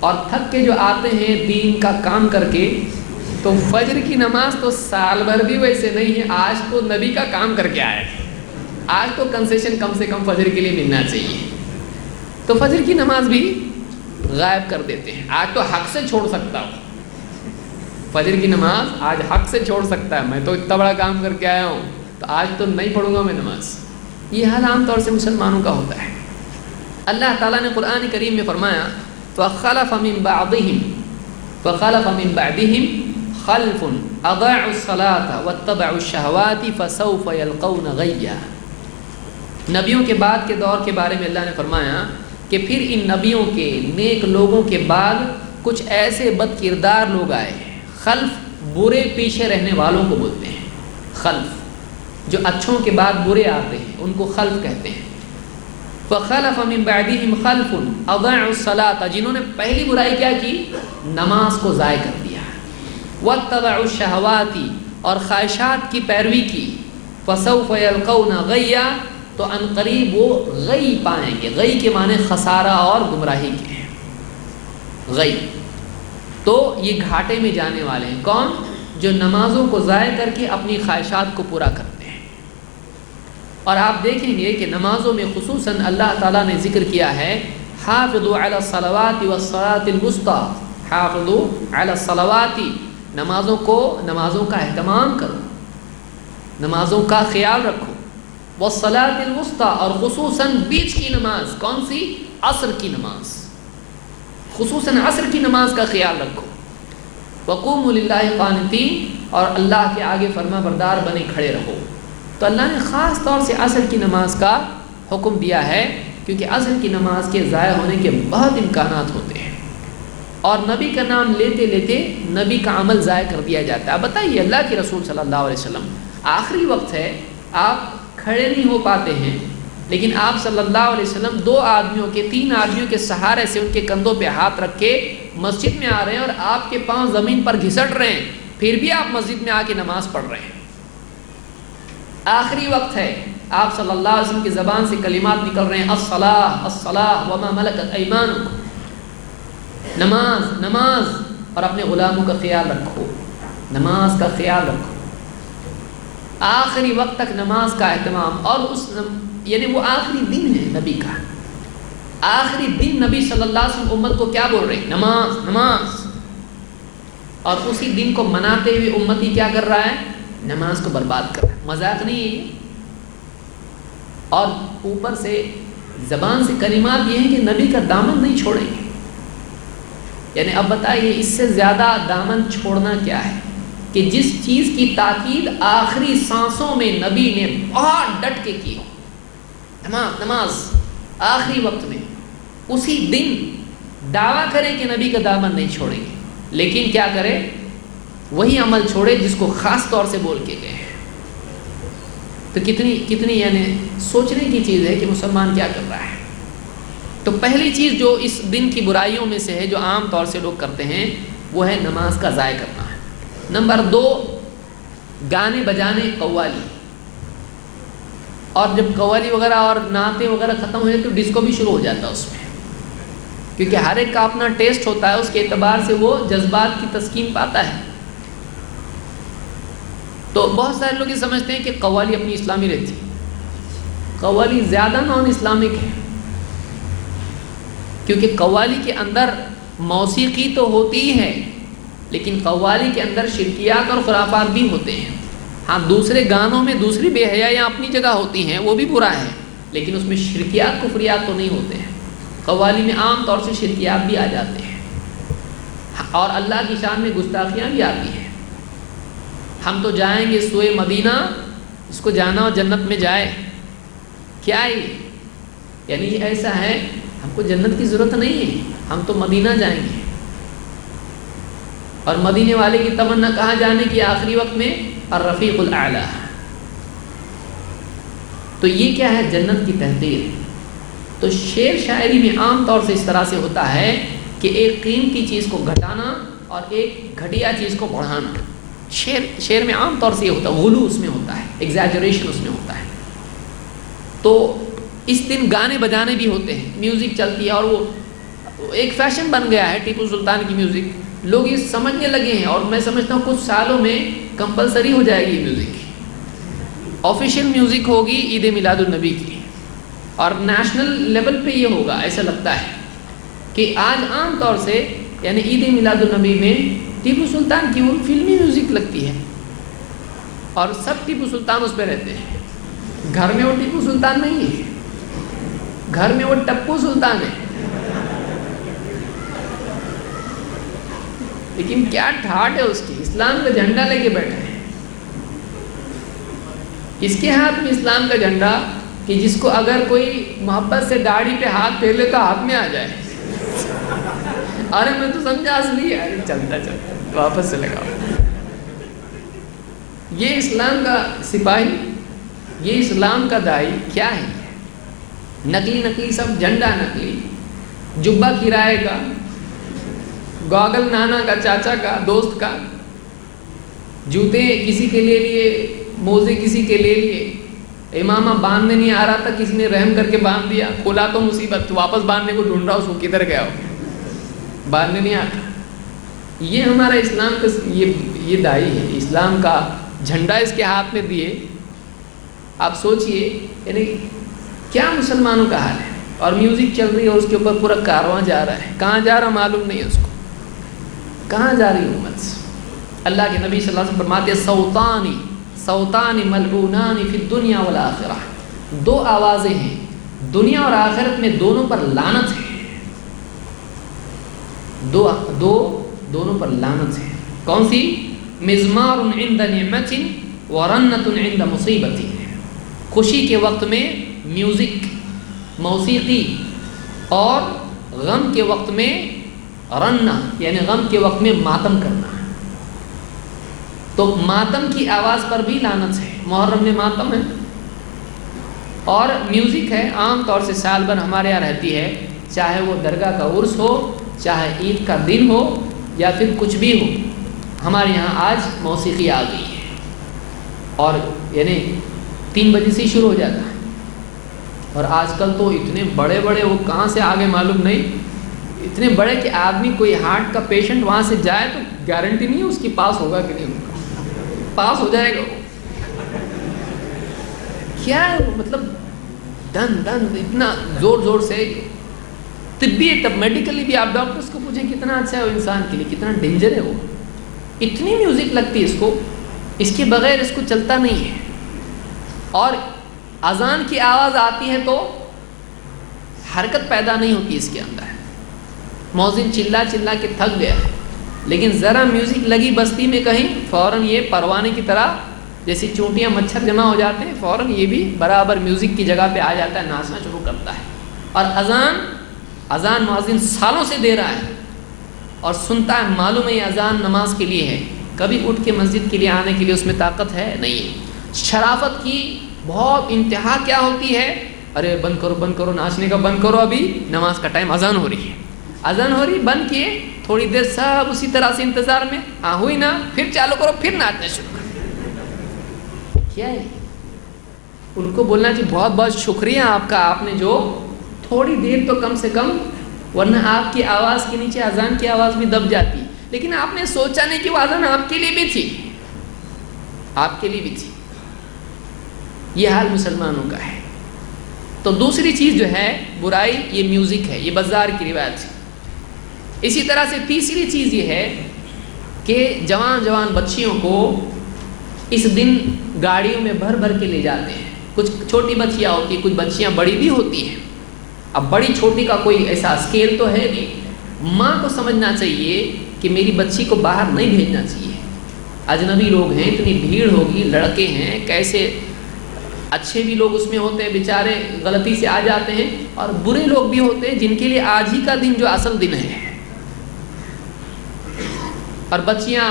اور تھک کے جو آتے ہیں دین کا کام کر کے، تو فجر کی نماز تو سال بھر بھی ویسے نہیں ہے، آج تو نبی کا کام کر کے آئے، آج تو کنسیشن کم سے کم فجر کے لیے ملنا چاہیے، تو فجر کی نماز بھی غائب کر دیتے ہیں۔ آج تو حق سے چھوڑ سکتا ہوں فجر کی نماز، آج حق سے چھوڑ سکتا ہے، میں تو اتنا بڑا کام کر کے آیا ہوں، تو آج تو نہیں پڑھوں گا میں نماز۔ یہ حال عام طور سے مسلمانوں کا ہوتا ہے۔ اللہ تعالیٰ نے قرآن کریم میں فرمایا فَخَلَفَ مِن بَعْدِهِمْ خَلْفٌ أَضَاعُوا الصَّلَاةَ وَاتَّبَعُوا الشَّهَوَاتِ فَسَوْفَ يَلْقَوْنَ غَيًّا۔ نبیوں کے بعد کے دور کے بارے میں اللہ نے فرمایا کہ پھر ان نبیوں کے، نیک لوگوں کے بعد کچھ ایسے بد کردار لوگ آئے، خلف برے پیچھے رہنے والوں کو بولتے ہیں، خلف جو اچھوں کے بعد برے آتے ہیں ان کو خلف کہتے ہیں. فخلف من بعدهم خلف اضاعوا الصلاۃ، جنہوں نے پہلی برائی کیا کی؟ نماز کو ضائع کر دیا. واتبعوا الشہوات، اور خواہشات کی پیروی کی. فسوف یلقون غیا، تو ان قریب وہ غی پائیں گے. غی کے معنی خسارہ اور گمراہی کے ہیں. غی تو یہ گھاٹے میں جانے والے ہیں. کون؟ جو نمازوں کو ضائع کر کے اپنی خواہشات کو پورا کرتے ہیں. اور آپ دیکھیں گے کہ نمازوں میں خصوصاً اللہ تعالیٰ نے ذکر کیا ہے حافظوا علی الصلوات والصلاۃ الوسطیٰ. حافظوا علی الصلوات، نمازوں کا اہتمام کرو، نمازوں کا خیال رکھو. والصلاۃ الوسطیٰ، اور خصوصاً بیچ کی نماز. کون سی؟ عصر کی نماز. خصوصاً عصر کی نماز کا خیال رکھو. وقوموا للہ قانتین، اور اللہ کے آگے فرما بردار بنے کھڑے رہو. تو اللہ نے خاص طور سے عصر کی نماز کا حکم دیا ہے، کیونکہ عصر کی نماز کے ضائع ہونے کے بہت امکانات ہوتے ہیں، اور نبی کا نام لیتے لیتے نبی کا عمل ضائع کر دیا جاتا ہے. اب بتائیے، اللہ کے رسول صلی اللہ علیہ وسلم، آخری وقت ہے، آپ کھڑے نہیں ہو پاتے ہیں، لیکن آپ صلی اللہ علیہ وسلم 3 آدمیوں کے سہارے سے ان کے کندھوں پہ ہاتھ رکھ کے مسجد میں آ رہے ہیں، اور آپ کے پاؤں زمین پر گھسٹ رہے ہیں، پھر بھی آپ مسجد میں آ کے نماز پڑھ رہے ہیں. آخری وقت ہے، آپ صلی اللہ علیہ وسلم کی زبان سے کلمات نکل رہے ہیں، الصلاۃ الصلاۃ وما ملکت ایمانکم. نماز نماز، اور اپنے غلاموں کا خیال رکھو، نماز کا خیال رکھو. آخری وقت تک نماز کا اہتمام. اور یعنی وہ آخری دن ہے نبی کا، آخری دن نبی صلی اللہ علیہ وسلم امت کو کیا بول رہے ہیں؟ نماز نماز. اور اسی دن کو مناتے ہوئے امتی کیا کر رہا ہے؟ نماز کو برباد کر رہا ہے. مذاق نہیں ہے. اور اوپر سے زبان سے کلمات یہ ہیں کہ نبی کا دامن نہیں چھوڑیں گے. یعنی اب بتائیے اس سے زیادہ دامن چھوڑنا کیا ہے، کہ جس چیز کی تاکید آخری سانسوں میں نبی نے بہت ڈٹ کے کی ہو، نماز آخری وقت میں، اسی دن دعویٰ کریں کہ نبی کا دامن نہیں چھوڑیں گے، لیکن کیا کرے؟ وہی عمل چھوڑے جس کو خاص طور سے بول کے گئے ہیں. تو کتنی یعنی سوچنے کی چیز ہے کہ مسلمان کیا کر رہا ہے. تو پہلی چیز جو اس دن کی برائیوں میں سے ہے، جو عام طور سے لوگ کرتے ہیں، وہ ہے نماز کا ضائع کرنا ہے. نمبر 2، گانے بجانے، قوالی. اور جب قوالی وغیرہ اور نعتیں وغیرہ ختم ہو جائے تو ڈسکو بھی شروع ہو جاتا ہے اس میں، کیونکہ ہر ایک کا اپنا ٹیسٹ ہوتا ہے، اس کے اعتبار سے وہ جذبات کی تسکین پاتا ہے. تو بہت سارے لوگ یہ سمجھتے ہیں کہ قوالی اپنی اسلامی رہتی ہے. قوالی زیادہ نان اسلامک ہے، کیونکہ قوالی کے اندر موسیقی تو ہوتی ہی ہے، لیکن قوالی کے اندر شرکیات اور خرافات بھی ہوتے ہیں. ہاں، دوسرے گانوں میں دوسری بے حیائیاں اپنی جگہ ہوتی ہیں، وہ بھی برا ہے، لیکن اس میں شرکیات کفریات تو نہیں ہوتے ہیں. قوالی میں عام طور سے شرکیات بھی آ جاتے ہیں، اور اللہ کی شان میں گستاخیاں بھی آتی ہیں. ہم تو جائیں گے سوئے مدینہ، اس کو جانا اور جنت میں جائے، کیا یہ؟ یعنی ایسا ہے، ہم کو جنت کی ضرورت نہیں ہے، ہم تو مدینہ جائیں گے. اور مدینے والے کی تمنا کہاں جانے کی؟ آخری وقت میں الرفیق الاعلیٰ. تو یہ کیا ہے؟ جنت کی تحدید. تو شعر شاعری میں عام طور سے اس طرح سے ہوتا ہے کہ ایک قیمتی چیز کو گھٹانا اور ایک گھٹیا چیز کو بڑھانا. شعر میں عام طور سے یہ ہوتا ہے، غلو اس میں ہوتا ہے، ایگزیجریشن اس میں ہوتا ہے. تو اس دن گانے بجانے بھی ہوتے ہیں، میوزک چلتی ہے، اور وہ ایک فیشن بن گیا ہے ٹیپو سلطان کی میوزک. لوگ یہ سمجھنے لگے ہیں، اور میں سمجھتا ہوں کچھ سالوں میں کمپلسری ہو جائے گی یہ میوزک. آفیشیل میوزک ہوگی عید میلاد النبی کی، اور نیشنل لیول پہ یہ ہوگا. ایسا لگتا ہے کہ آج عام طور سے یعنی عید میلاد النبی میں ٹیپو سلطان کی وہ فلمی میوزک لگتی ہے، اور سب ٹیپو سلطان اس پہ رہتے ہیں. گھر میں وہ ٹیپو سلطان نہیں ہے، گھر میں وہ ٹپو سلطان ہے. لیکن کیا ٹھاٹ ہے اس کی، اسلام کا جھنڈا لے کے بیٹھے ہیں. اس کے ہاتھ میں اسلام کا جھنڈا کہ جس کو اگر کوئی محبت سے داڑھی پہ ہاتھ پھیر لے تو ہاتھ میں آ جائے. ارے میں تو سمجھا اصلی ہے، چلتا واپس سے لگاؤ. یہ اسلام کا سپاہی یہ اسلام کا دائی کیا ہے؟ نقلی نقلی سب، جھنڈا نقلی، جبہ کرائے کا، گاگل نانا کا، چاچا کا، دوست کا، جوتے کسی کے لے لیے، موزے کسی کے لے لیے، امامہ باندھنے نہیں آ رہا تھا، کسی نے رحم کر کے باندھ دیا، کھولا تو مصیبت، واپس باندھنے کو ڈھونڈ رہا ہو، اس کو کدھر گیا ہو، باندھنے نہیں آتا۔ یہ ہمارا اسلام کا یہ دائی ہے، اسلام کا جھنڈا اس کے ہاتھ میں دیے۔ آپ سوچئے یعنی کیا مسلمانوں کا حال ہے، اور میوزک چل رہی ہے اور اس کے اوپر پورا کارواں جا رہا ہے، کہاں جا رہا معلوم نہیں ہے اس کو، کہاں جا رہی امت۔ اللہ کے نبی صلی اللہ علیہ وسلم فرماتے ہیں صوتان ملعونان فی الدنیا والآخرہ، دو آوازیں ہیں دنیا اور آخرت میں، دونوں پر لعنت ہے، دونوں پر لعنت ہے۔ کون سی؟ مزمار عند نعمت ورنت عند مصیبت، خوشی کے وقت میں میوزک، موسیقی، اور غم کے وقت میں رنہ یعنی غم کے وقت میں ماتم کرنا۔ تو ماتم کی آواز پر بھی لعنت ہے، محرم میں ماتم ہے، اور میوزک ہے، عام طور سے سال بھر ہمارے یہاں رہتی ہے، چاہے وہ درگاہ کا عرس ہو، چاہے عید کا دن ہو، یا پھر کچھ بھی ہو، ہمارے یہاں آج موسیقی آ گئی ہے، اور یعنی 3 بجے سے شروع ہو جاتا ہے، اور آج کل تو اتنے بڑے بڑے، وہ کہاں سے آگے معلوم نہیں، اتنے بڑے کہ آدمی کوئی ہارٹ کا پیشنٹ وہاں سے جائے تو گارنٹی نہیں ہے اس کی پاس ہوگا کہ نہیں ہوگا، پاس ہو جائے گا۔ کیا ہے وہ، مطلب دن اتنا زور زور سے، طبی تب میڈیکلی بھی آپ ڈاکٹرز کو پوچھیں کتنا اچھا ہے وہ انسان کے لیے، کتنا ڈینجر ہے وہ، اتنی میوزک لگتی ہے اس کو، اس کے بغیر اس کو چلتا نہیں ہے۔ اور اذان کی آواز آتی ہے تو حرکت پیدا نہیں ہوتی اس کے اندر، مؤذن چلا چلا کے تھک گیا ہے، لیکن ذرا میوزک لگی بستی میں کہیں، فوراً یہ پروانے کی طرح جیسی چونٹیاں مچھر جمع ہو جاتے ہیں، فوراً یہ بھی برابر میوزک کی جگہ پہ آ جاتا ہے، ناچنا شروع کرتا ہے۔ اور اذان مؤذن سالوں سے دے رہا ہے اور سنتا ہے، معلوم ہے یہ اذان نماز کے لیے ہے، کبھی اٹھ کے مسجد کے لیے آنے کے لیے اس میں طاقت ہے نہیں ہے۔ شرافت کی بہت انتہا کیا ہوتی ہے، ارے بند کرو ناچنے کا بند کرو، ابھی نماز کا ٹائم، اذان ہو رہی ہے، اذان ہو رہی، بند کیے، تھوڑی دیر سب اسی طرح سے انتظار میں، ہاں ہوئی نا، پھر چالو کرو، پھر ناچنا شروع کرو۔ کیا ہے؟ ان کو بولنا چاہیے بہت بہت شکریہ آپ کا، آپ نے جو تھوڑی دیر تو کم سے کم، ورنہ آپ کی آواز کے نیچے اذان کی آواز بھی دب جاتی، لیکن آپ نے سوچا نہیں کہ وہ اذان آپ کے لیے بھی تھی، آپ کے لیے بھی تھی۔ یہ حال مسلمانوں کا ہے۔ تو دوسری چیز جو ہے برائی، یہ میوزک ہے، یہ بازار کی روایت ہے۔ اسی طرح سے تیسری چیز یہ ہے کہ جوان بچیوں کو اس دن گاڑیوں میں بھر کے لے جاتے ہیں، کچھ چھوٹی بچیاں ہوتی ہیں، کچھ بچیاں بڑی بھی ہوتی ہیں۔ اب بڑی چھوٹی کا کوئی ایسا اسکیل تو ہے نہیں، ماں کو سمجھنا چاہیے کہ میری بچی کو باہر نہیں بھیجنا چاہیے، اجنبی لوگ ہیں، اتنی بھیڑ ہوگی، لڑکے ہیں، کیسے، اچھے بھی لوگ اس میں ہوتے ہیں بیچارے، غلطی سے آ جاتے ہیں، اور برے لوگ بھی ہوتے ہیں جن کے لیے آج ہی کا دن جو اصل دن ہے۔ اور بچیاں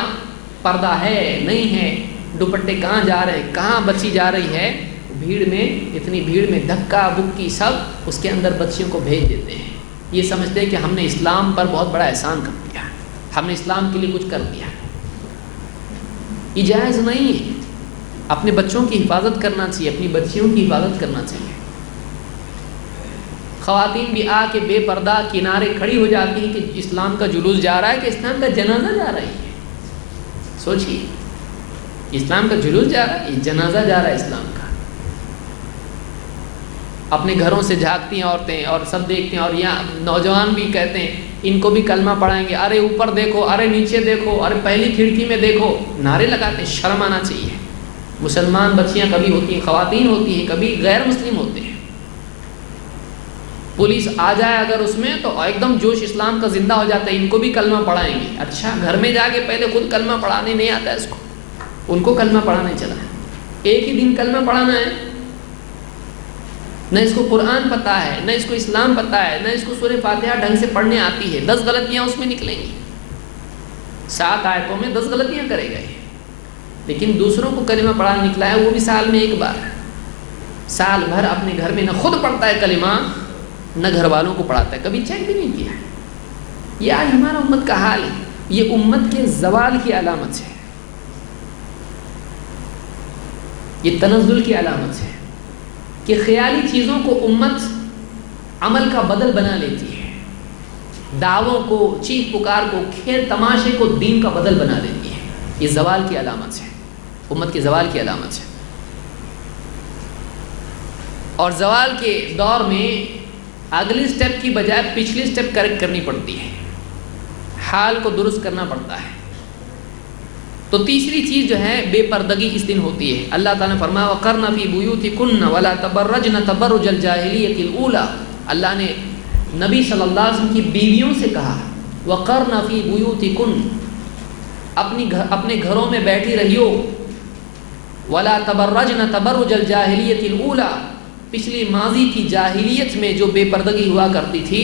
پردہ ہے نہیں ہے، دوپٹے کہاں جا رہے ہیں، کہاں بچی جا رہی ہے، بھیڑ میں، اتنی بھیڑ میں دھکا بکی سب اس کے اندر بچیوں کو بھیج دیتے ہیں، یہ سمجھتے ہیں کہ ہم نے اسلام پر بہت بڑا احسان کر دیا، ہم نے اسلام کے لیے کچھ کر دیا۔ یہ جائز نہیں ہے، اپنے بچوں کی حفاظت کرنا چاہیے، اپنی بچیوں کی حفاظت کرنا چاہیے۔ خواتین بھی آ کے بے پردہ کنارے کھڑی ہو جاتی ہیں کہ اسلام کا جلوس جا رہا ہے، کہ اسلام کا جنازہ جا رہا ہے۔ سوچیے، اسلام کا جلوس جا رہا ہے، یہ جنازہ جا رہا ہے اسلام کا۔ اپنے گھروں سے جھانکتی ہیں عورتیں اور سب دیکھتے ہیں، اور یہاں نوجوان بھی کہتے ہیں ان کو بھی کلمہ پڑھائیں گے، ارے اوپر دیکھو، ارے نیچے دیکھو، ارے پہلی کھڑکی میں دیکھو، نعرے لگاتے ہیں۔ شرم آنا چاہیے۔ مسلمان بچیاں کبھی ہوتی ہیں، خواتین ہوتی ہیں، کبھی غیر مسلم ہوتے ہیں، پولیس آ جائے اگر اس میں تو ایک دم جوش اسلام کا زندہ ہو جاتا ہے، ان کو بھی کلمہ پڑھائیں گے۔ اچھا، گھر میں جا کے پہلے خود کلمہ پڑھانے نہیں آتا ہے اس کو، ان کو کلمہ پڑھانے چلا ہے، ایک ہی دن کلمہ پڑھانا ہے، نہ اس کو قرآن پتہ ہے، نہ اس کو اسلام پتہ ہے، نہ اس کو سورہ فاتحہ ڈھنگ سے پڑھنے آتی ہے، 10 غلطیاں اس میں نکلیں گی، 7 آیتوں میں 10 غلطیاں کرے گا یہ، لیکن دوسروں کو کلمہ پڑھانا نکلا ہے وہ بھی سال میں ایک بار، سال بھر اپنے گھر میں نہ خود پڑھتا ہے کلمہ نہ گھر والوں کو پڑھاتا ہے، کبھی چیک بھی نہیں کیا ہے۔ یہ آج ہمارا امت کا حال ہے، یہ امت کے زوال کی علامت ہے، یہ تنزل کی علامت ہے کہ خیالی چیزوں کو امت عمل کا بدل بنا لیتی ہے، دعووں کو، چیخ پکار کو، کھیل تماشے کو دین کا بدل بنا دیتی ہے۔ یہ زوال کی علامت ہے، امت کے زوال کی علامت ہے۔ اور زوال کے دور میں اگلی سٹیپ کی بجائے پچھلی سٹیپ کریکٹ کرنی پڑتی ہے، حال کو درست کرنا پڑتا ہے۔ تو تیسری چیز جو ہے بے پردگی اس دن ہوتی ہے۔ اللہ تعالیٰ نے فرمایا وَقَرْنَ فِي بُيُوتِكُنَّ وَلَا تَبَرَّجْنَ تَبَرُّجَ الْجَاهِلِيَّةِ الْأُولَى، اللہ نے نبی صلی اللہ علیہ وسلم کی بیویوں سے کہا وَقَرْنَ فِي بُيُوتِكُنَّ، اپنے گھروں میں بیٹھی رہیو، وَلَا تَبَرَّجْنَ تَبَرُّجَ الْجَاهِلِيَّةِ الْأُولَى، پچھلی ماضی کی جاہلیت میں جو بے پردگی ہوا کرتی تھی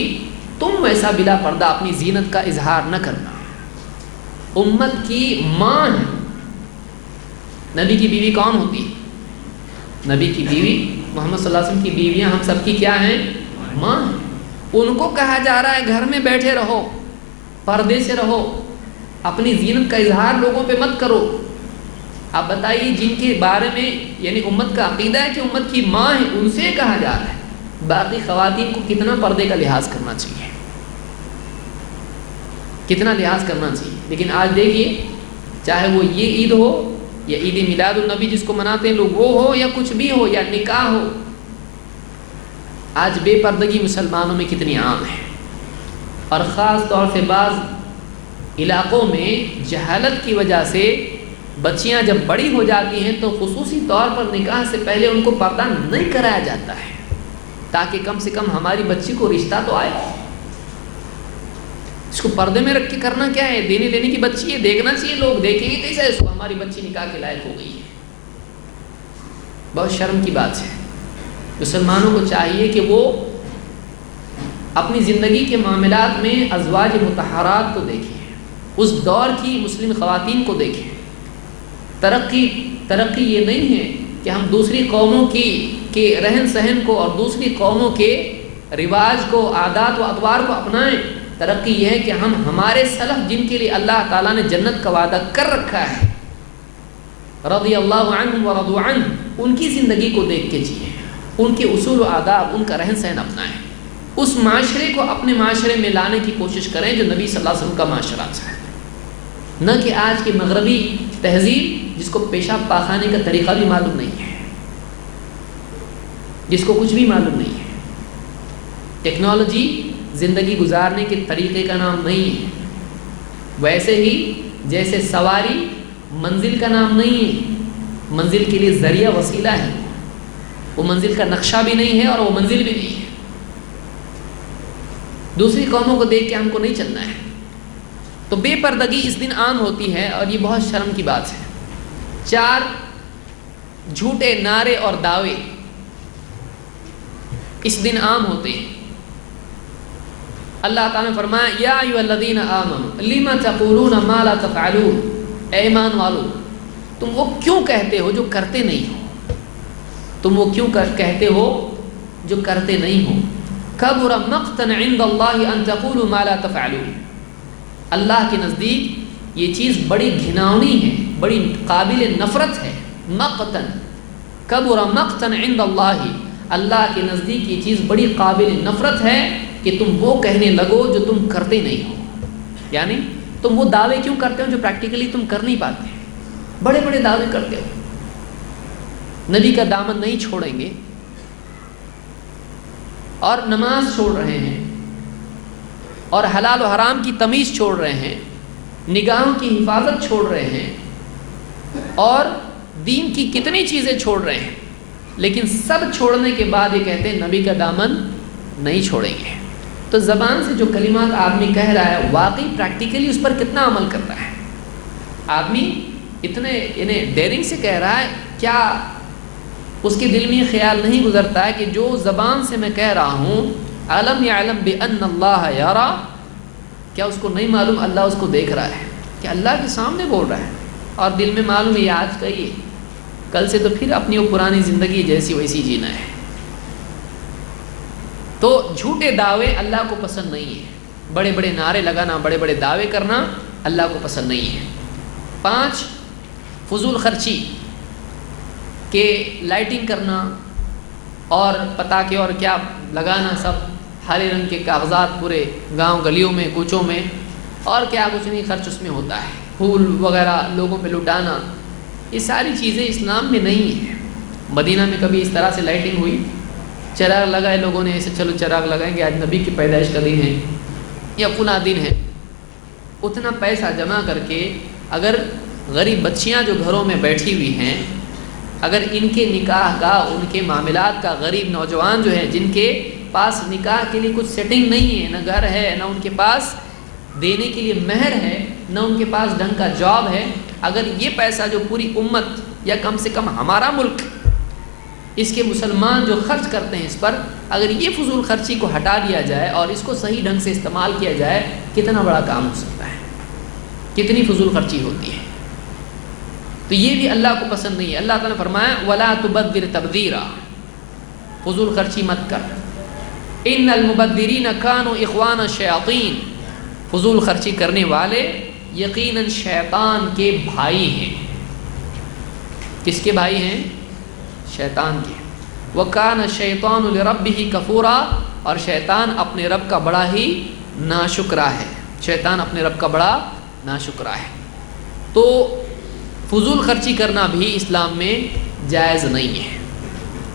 تم ویسا بلا پردہ اپنی زینت کا اظہار نہ کرنا۔ امت کی ماں ہے، نبی کی بیوی کون ہوتی ہے؟ نبی کی بیوی محمد صلی اللہ علیہ وسلم کی بیویاں ہم سب کی کیا ہیں؟ ماں ہیں۔ ان کو کہا جا رہا ہے گھر میں بیٹھے رہو، پردے سے رہو، اپنی زینت کا اظہار لوگوں پہ مت کرو۔ آپ بتائیے جن کے بارے میں یعنی امت کا عقیدہ ہے کہ امت کی ماں ہے، ان سے کہا جا رہا ہے، باقی خواتین کو کتنا پردے کا لحاظ کرنا چاہیے، کتنا لحاظ کرنا چاہیے۔ لیکن آج دیکھیے، چاہے وہ یہ عید ہو یا عید میلاد النبی جس کو مناتے ہیں لوگ وہ ہو، یا کچھ بھی ہو، یا نکاح ہو، آج بے پردگی مسلمانوں میں کتنی عام ہے۔ اور خاص طور سے بعض علاقوں میں جہالت کی وجہ سے بچیاں جب بڑی ہو جاتی ہیں تو خصوصی طور پر نکاح سے پہلے ان کو پردہ نہیں کرایا جاتا ہے، تاکہ کم سے کم ہماری بچی کو رشتہ تو آئے۔ اس کو پردے میں رکھ کے کرنا کیا ہے؟ دینے لینے کی بچی ہے، دیکھنا چاہیے، لوگ دیکھیں گے کیسے اس کو ہماری بچی نکاح کے لائق ہو گئی ہے۔ بہت شرم کی بات ہے۔ مسلمانوں کو چاہیے کہ وہ اپنی زندگی کے معاملات میں ازواج مطہرات کو دیکھیں، اس دور کی مسلم خواتین کو دیکھیں۔ ترقی یہ نہیں ہے کہ ہم دوسری قوموں کے رہن سہن کو اور دوسری قوموں کے رواج کو، عادات و اطوار کو اپنائیں۔ ترقی یہ ہے کہ ہم ہمارے سلف جن کے لیے اللہ تعالیٰ نے جنت کا وعدہ کر رکھا ہے، رضی اللہ عنہم ورضوا عنہ، ان کی زندگی کو دیکھ کے جئیں، ان کے اصول و آداب، ان کا رہن سہن اپنائیں، اس معاشرے کو اپنے معاشرے میں لانے کی کوشش کریں جو نبی صلی اللہ علیہ وسلم کا معاشرہ ہے، نہ کہ آج کی مغربی تہذیب جس کو پیشاب پاخانے کا طریقہ بھی معلوم نہیں ہے، جس کو کچھ بھی معلوم نہیں ہے۔ ٹیکنالوجی زندگی گزارنے کے طریقے کا نام نہیں ہے، ویسے ہی جیسے سواری منزل کا نام نہیں ہے، منزل کے لیے ذریعہ وسیلہ ہے، وہ منزل کا نقشہ بھی نہیں ہے اور وہ منزل بھی نہیں ہے۔ دوسری قوموں کو دیکھ کے ہم کو نہیں چلنا ہے۔ تو بے پردگی اس دن عام ہوتی ہے اور یہ بہت شرم کی بات ہے۔ 4 جھوٹے نعرے اور دعوے اس دن عام ہوتے ہیں۔ اللہ تعالیٰ نے فرمایا یا ایھا الذین آمنوا لم تقولون ما لا تفعلون، اے ایمان والو تم وہ کیوں کہتے ہو جو کرتے نہیں ہو، تم وہ کیوں کہتے ہو جو کرتے نہیں ہو۔ کبر مقتا عند اللہ ان تقولوا ما لا تفعلون، اللہ کے نزدیک یہ چیز بڑی گھناؤنی ہے، بڑی قابل نفرت ہے۔ مقتا، کبر مقتا عند اللہ، اللہ کے نزدیک یہ چیز بڑی قابل نفرت ہے کہ تم وہ کہنے لگو جو تم کرتے نہیں ہو۔ یعنی تم وہ دعوے کیوں کرتے ہو جو پریکٹیکلی تم کر نہیں پاتے، بڑے بڑے دعوے کرتے ہو، نبی کا دامن نہیں چھوڑیں گے اور نماز چھوڑ رہے ہیں اور حلال و حرام کی تمیز چھوڑ رہے ہیں، نگاہوں کی حفاظت چھوڑ رہے ہیں اور دین کی کتنی چیزیں چھوڑ رہے ہیں، لیکن سب چھوڑنے کے بعد یہ کہتے ہیں نبی کا دامن نہیں چھوڑیں گے۔ تو زبان سے جو کلمات آدمی کہہ رہا ہے واقعی پریکٹیکلی اس پر کتنا عمل کر رہا ہے؟ آدمی اتنے ڈیرنگ سے کہہ رہا ہے، کیا اس کے دل میں یہ خیال نہیں گزرتا ہے کہ جو زبان سے میں کہہ رہا ہوں علم یعلم بان اللہ یرا، کیا اس کو نہیں معلوم اللہ اس کو دیکھ رہا ہے، کہ اللہ کے سامنے بول رہا ہے اور دل میں معلوم ہے یہ آج کا ہی ہے، کل سے تو پھر اپنی وہ پرانی زندگی جیسی ویسی جینا ہے۔ تو جھوٹے دعوے اللہ کو پسند نہیں ہے، بڑے بڑے نعرے لگانا، بڑے بڑے دعوے کرنا اللہ کو پسند نہیں ہے۔ 5 فضول خرچی کہ لائٹنگ کرنا اور پتاکے اور کیا لگانا، سب ہرے رنگ کے کاغذات پورے گاؤں گلیوں میں کوچوں میں، اور کیا کچھ نہیں خرچ اس میں ہوتا ہے، پھول وغیرہ لوگوں پہ لٹانا، یہ ساری چیزیں اسلام میں نہیں ہیں۔ مدینہ میں کبھی اس طرح سے لائٹنگ ہوئی، چراغ لگائے لوگوں نے، ایسے چلو چراغ لگائیں گے، آج نبی کی پیدائش کا دن ہے یا فلاں دن ہے، اتنا پیسہ جمع کر کے اگر غریب بچیاں جو گھروں میں بیٹھی ہوئی ہیں، اگر ان کے نکاح کا، ان کے معاملات کا، غریب نوجوان جو ہیں جن کے پاس نکاح کے لیے کچھ سیٹنگ نہیں ہے، نہ گھر ہے، نہ ان کے پاس دینے کے لیے مہر ہے، نہ ان کے پاس ڈھنگ کا جاب ہے، اگر یہ پیسہ جو پوری امت یا کم سے کم ہمارا ملک اس کے مسلمان جو خرچ کرتے ہیں اس پر، اگر یہ فضول خرچی کو ہٹا دیا جائے اور اس کو صحیح ڈھنگ سے استعمال کیا جائے، کتنا بڑا کام ہو سکتا ہے، کتنی فضول خرچی ہوتی ہے۔ تو یہ بھی اللہ کو پسند نہیں ہے۔ اللہ تعالیٰ نے فرمایا وَلَا تُبَذِّرْ تَبْذِيرًا، فضول خرچی مت کر، إِنَّ الْمُبَذِّرِينَ كَانُوا إِخْوَانَ الشَّيَاطِينَ، فضول خرچی کرنے والے یقیناً شیطان کے بھائی ہیں۔ کس کے بھائی ہیں؟ شیطان کے۔ وَكَانَ الشَّيْطَانُ لِرَبِّهِ كَفُورًا، اور شیطان اپنے رب کا بڑا ہی ناشکرا ہے، شیطان اپنے رب کا بڑا ناشکرا ہے۔ تو فضول خرچی کرنا بھی اسلام میں جائز نہیں ہے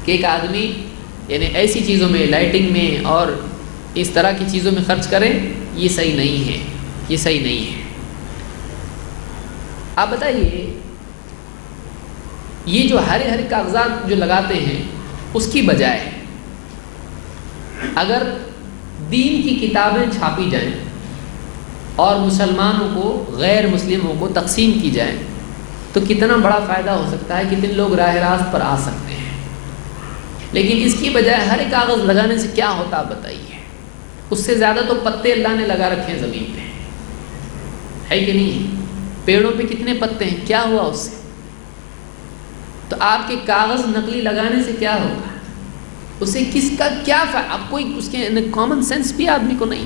کہ ایک آدمی یعنی ایسی چیزوں میں، لائٹنگ میں اور اس طرح کی چیزوں میں خرچ کرے، یہ صحیح نہیں ہے، یہ صحیح نہیں ہے۔ آپ بتائیے یہ جو ہرے ہرے کاغذات جو لگاتے ہیں، اس کی بجائے اگر دین کی کتابیں چھاپی جائیں اور مسلمانوں کو، غیر مسلموں کو تقسیم کی جائیں، تو کتنا بڑا فائدہ ہو سکتا ہے، کتنے لوگ راہ راست پر آ سکتے ہیں۔ لیکن اس کی بجائے ہر ایک کاغذ لگانے سے کیا ہوتا آپ بتائیے؟ اس سے زیادہ تو پتے اللہ نے لگا رکھے ہیں زمین پہ، ہے کہ نہیں؟ پیڑوں پہ کتنے پتے ہیں، کیا ہوا اس سے؟ تو آپ کے کاغذ نقلی لگانے سے کیا ہوگا؟ اس سے کس کا کیا فائدہ؟ اب کوئی اس کے کامن سینس بھی آدمی کو نہیں،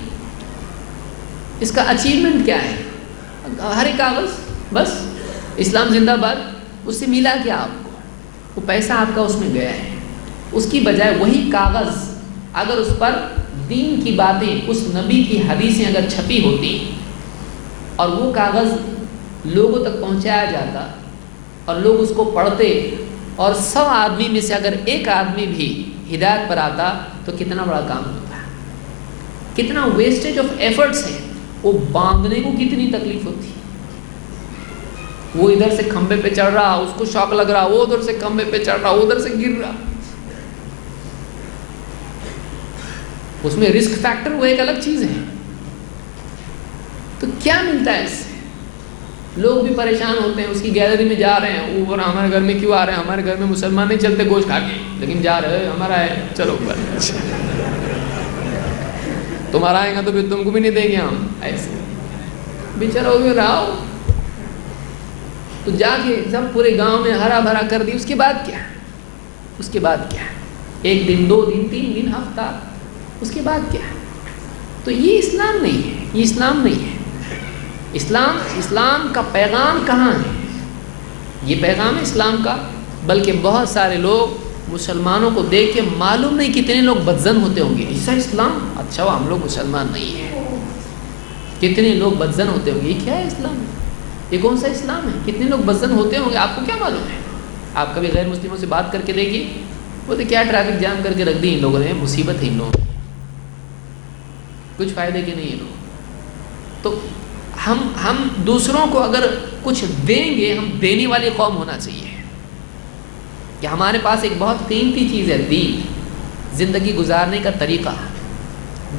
اس کا اچیومنٹ کیا ہے؟ ہر ایک کاغذ بس اسلام زندہ باد، اس سے ملا کیا آپ کو؟ وہ پیسہ آپ کا اس میں گیا ہے۔ اس کی بجائے وہی کاغذ اگر اس پر دین کی باتیں، اس نبی کی حدیثیں اگر چھپی ہوتی اور وہ کاغذ لوگوں تک پہنچایا جاتا اور لوگ اس کو پڑھتے اور 100 آدمی میں سے اگر ایک آدمی بھی ہدایت پر آتا، تو کتنا بڑا کام ہوتا ہے، کتنا ویسٹیج آف ایفرٹس ہے۔ وہ باندھنے کو کتنی تکلیف ہوتی، وہ ادھر سے کھمبے پہ چڑھ رہا، اس کو شوق لگ رہا، وہ ادھر سے کھمبے پہ چڑھ رہا، وہ ادھر سے گر رہا، اس میں رسک فیکٹر وہ ایک الگ چیز ہے۔ تو کیا ملتا ہے اس سے؟ لوگ بھی پریشان ہوتے ہیں، اس کی گیلری میں جا رہے ہیں، اوپر ہمارے گھر میں کیوں آ رہے ہیں، ہمارے گھر میں مسلمان نہیں چلتے گوشت کھا کے، لیکن جا رہے ہیں ہمارا ہے، چلو بس تمہارا آئے گا تو پھر تم کو بھی نہیں دیں گے ہم، ایسے بیچارہ ہو گئے رہو۔ تو جا کے سب پورے گاؤں میں ہرا بھرا کر دی، اس کے بعد کیا؟ اس کے بعد کیا؟ 1 دن 2 دن 3 دن ہفتہ، اس کے بعد کیا؟ تو یہ اسلام نہیں ہے، یہ اسلام نہیں ہے۔ اسلام کا پیغام کہاں ہے؟ یہ پیغام ہے اسلام کا، بلکہ بہت سارے لوگ مسلمانوں کو دیکھ کے معلوم نہیں کتنے لوگ بدظن ہوتے ہوں گے، ایسا اسلام، اچھا ہم لوگ مسلمان نہیں ہیں، کتنے لوگ بدظن ہوتے ہوں گے، یہ کیا ہے اسلام؟ یہ کون سا اسلام ہے؟ کتنے لوگ بدظن ہوتے ہوں گے، آپ کو کیا معلوم ہے؟ آپ کبھی غیر مسلموں سے بات کر کے دیکھیے، وہ تو کیا ٹریفک جام کر کے رکھ دی ان لوگوں نے، مصیبت ہے ان لوگوں، کچھ فائدے کے نہیں لوگ۔ تو ہم دوسروں کو اگر کچھ دیں گے، ہم دینے والی قوم ہونا چاہیے کہ ہمارے پاس ایک بہت قیمتی چیز ہے دین، زندگی گزارنے کا طریقہ،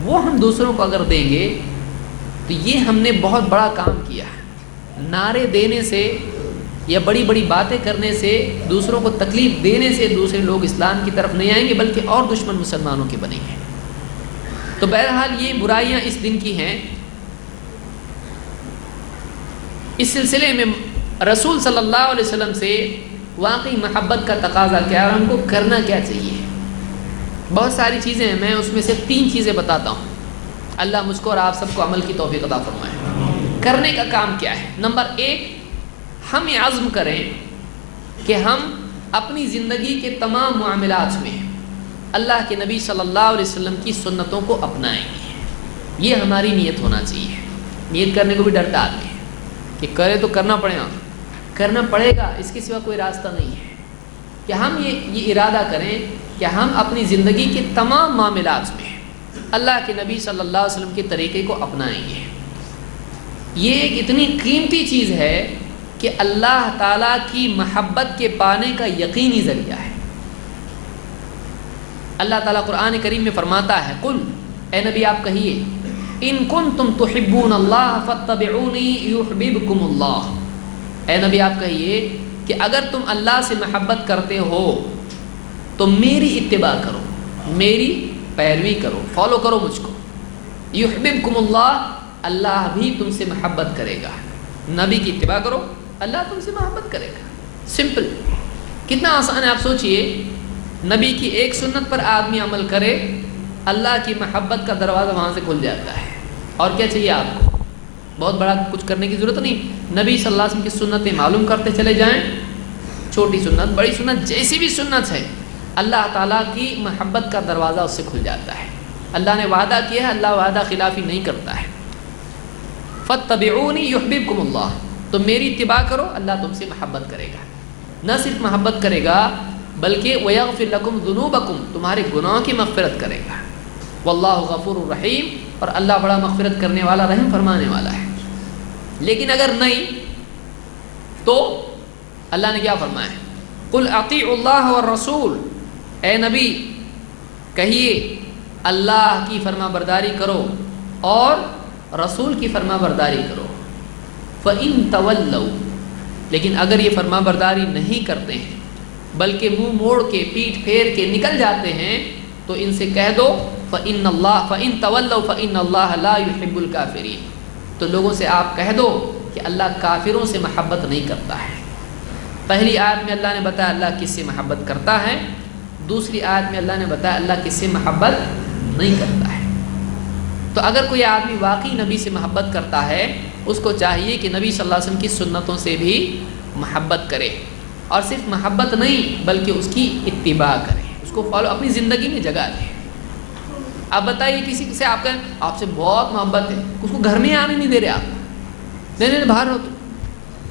وہ ہم دوسروں کو اگر دیں گے تو یہ ہم نے بہت بڑا کام کیا ہے۔ نعرے دینے سے یا بڑی بڑی باتیں کرنے سے، دوسروں کو تکلیف دینے سے دوسرے لوگ اسلام کی طرف نہیں آئیں گے، بلکہ اور دشمن مسلمانوں کے بنیں گے۔ تو بہرحال یہ برائیاں اس دن کی ہیں۔ اس سلسلے میں رسول صلی اللہ علیہ وسلم سے واقعی محبت کا تقاضا کیا ہے اور ہم کو کرنا کیا چاہیے. بہت ساری چیزیں ہیں، میں اس میں سے 3 چیزیں بتاتا ہوں. اللہ مجھ کو اور آپ سب کو عمل کی توفیق عطا فرمائے. کرنے کا کام کیا ہے؟ نمبر 1، ہم یہ عزم کریں کہ ہم اپنی زندگی کے تمام معاملات میں اللہ کے نبی صلی اللہ علیہ وسلم کی سنتوں کو اپنائیں گے. یہ ہماری نیت ہونا چاہیے. نیت کرنے کو بھی ڈرتا آدمی ہے کہ کرے تو کرنا پڑے گا، کرنا پڑے گا، اس کے سوا کوئی راستہ نہیں ہے. کہ ہم یہ ارادہ کریں کہ ہم اپنی زندگی کے تمام معاملات میں اللہ کے نبی صلی اللہ علیہ وسلم کے طریقے کو اپنائیں گے. یہ ایک اتنی قیمتی چیز ہے کہ اللہ تعالیٰ کی محبت کے پانے کا یقینی ذریعہ ہے. اللہ تعالیٰ قرآن کریم میں فرماتا ہے، قل، اے نبی آپ کہیے، ان کنتم تحبون اللہ فاتبعونی یحببکم اللہ. اے نبی آپ کہیے کہ اگر تم اللہ سے محبت کرتے ہو تو میری اتباع کرو، میری پیروی کرو، فالو کرو مجھ کو. یحببکم اللہ، اللہ بھی تم سے محبت کرے گا. نبی کی اتباع کرو، اللہ تم سے محبت کرے گا. سمپل، کتنا آسان ہے. آپ سوچئے، نبی کی ایک سنت پر آدمی عمل کرے، اللہ کی محبت کا دروازہ وہاں سے کھل جاتا ہے. اور کیا چاہیے آپ کو؟ بہت بڑا کچھ کرنے کی ضرورت نہیں. نبی صلی اللہ علیہ وسلم کی سنتیں معلوم کرتے چلے جائیں، چھوٹی سنت، بڑی سنت، جیسی بھی سنت ہے، اللہ تعالیٰ کی محبت کا دروازہ اس سے کھل جاتا ہے. اللہ نے وعدہ کیا ہے، اللہ وعدہ خلافی نہیں کرتا ہے. فاتبعونی یحببکم اللہ، تو میری اتباع کرو، اللہ تم سے محبت کرے گا. نہ صرف محبت کرے گا بلکہ ویغفر لکم ذنوبکم، تمہارے گناہوں کی مغفرت کرے گا. واللہ غفور الرحیم، اور اللہ بڑا مغفرت کرنے والا، رحم فرمانے والا ہے. لیکن اگر نہیں تو اللہ نے کیا فرمایا ہے؟ قل اطیعوا اللہ والرسول، اے نبی کہیے اللہ کی فرما برداری کرو اور رسول کی فرما برداری کرو. فَإِن تَوَلَّوْا، لیکن اگر یہ فرما برداری نہیں کرتے ہیں بلکہ منہ موڑ کے، پیٹھ پھیر کے نکل جاتے ہیں، تو ان سے کہہ دو فَإِن تَوَلَّوْا فَإِنَّ اللَّهَ لَا يُحِبُّ الْكَافِرِينَ، تو لوگوں سے آپ کہہ دو کہ اللہ کافروں سے محبت نہیں کرتا ہے. پہلی آیت میں اللہ نے بتایا اللہ کس سے محبت کرتا ہے، دوسری آیت میں اللہ نے بتایا اللہ کس سے محبت نہیں کرتا ہے. تو اگر کوئی آدمی واقعی نبی سے محبت کرتا ہے، اس کو چاہیے کہ نبی صلی اللہ علیہ وسلم کی سنتوں سے بھی محبت کرے، اور صرف محبت نہیں بلکہ اس کی اتباع کرے، اس کو فالو، اپنی زندگی میں جگہ دے. آپ بتائیے کسی سے آپ کہیں آپ سے بہت محبت ہے، اس کو گھر میں آنے نہیں دے رہے آپ، نہیں باہر ہو. تو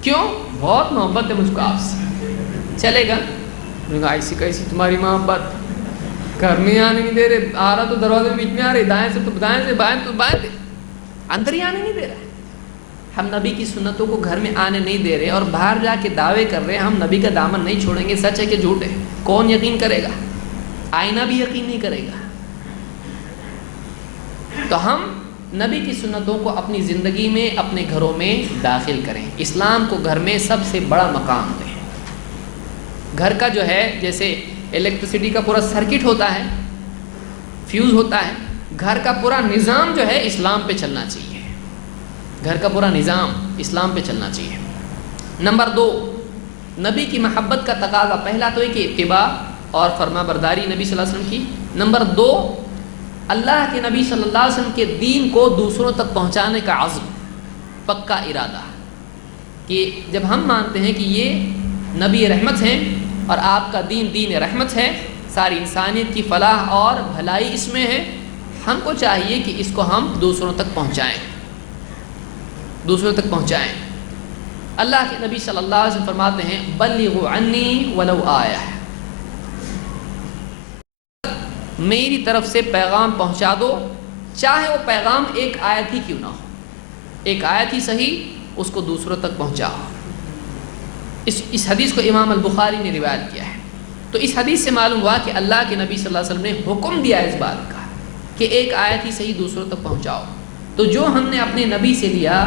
کیوں؟ بہت محبت ہے مجھ کو آپ سے. چلے گا؟ ایسی کیسی تمہاری محبت، گھر میں آنے نہیں دے رہے، آ رہا تو دروازے بیچ میں آ رہے، دائیں سے تو دائیں سے، بائیں تو بائیں سے، اندر ہی آنے نہیں دے رہا. ہم نبی کی سنتوں کو گھر میں آنے نہیں دے رہے اور باہر جا کے دعوے کر رہے ہیں ہم نبی کا دامن نہیں چھوڑیں گے. سچ ہے کہ جھوٹ ہے؟ کون یقین کرے گا؟ آئینہ بھی یقین نہیں کرے گا. تو ہم نبی کی سنتوں کو اپنی زندگی میں، اپنے گھروں میں داخل کریں. اسلام کو گھر میں سب سے بڑا مقام دیں. گھر کا جو ہے، جیسے الیکٹریسٹی کا پورا سرکٹ ہوتا ہے، فیوز ہوتا ہے، گھر کا پورا نظام جو ہے اسلام پہ چلنا چاہیے. گھر کا پورا نظام اسلام پہ چلنا چاہیے. نمبر 2، نبی کی محبت کا تقاضا، پہلا تو ہے کہ اتباع اور فرما برداری نبی صلی اللہ علیہ وسلم کی. نمبر 2، اللہ کے نبی صلی اللہ علیہ وسلم کے دین کو دوسروں تک پہنچانے کا عزم، پکا ارادہ. کہ جب ہم مانتے ہیں کہ یہ نبی رحمت ہیں اور آپ کا دین دین رحمت ہے، ساری انسانیت کی فلاح اور بھلائی اس میں ہے، ہم کو چاہیے کہ اس کو ہم دوسروں تک پہنچائیں، دوسروں تک پہنچائیں. اللہ کے نبی صلی اللہ علیہ وسلم فرماتے ہیں بلغوا عنی ولو آیہ، میری طرف سے پیغام پہنچا دو، چاہے وہ پیغام ایک آیت ہی کیوں نہ ہو، ایک آیت ہی صحیح، اس کو دوسروں تک پہنچاؤ. اس حدیث کو امام البخاری نے روایت کیا ہے. تو اس حدیث سے معلوم ہوا کہ اللہ کے نبی صلی اللہ علیہ وسلم نے حکم دیا اس بات کا کہ ایک آیت ہی صحیح دوسروں تک پہنچاؤ. تو جو ہم نے اپنے نبی سے لیا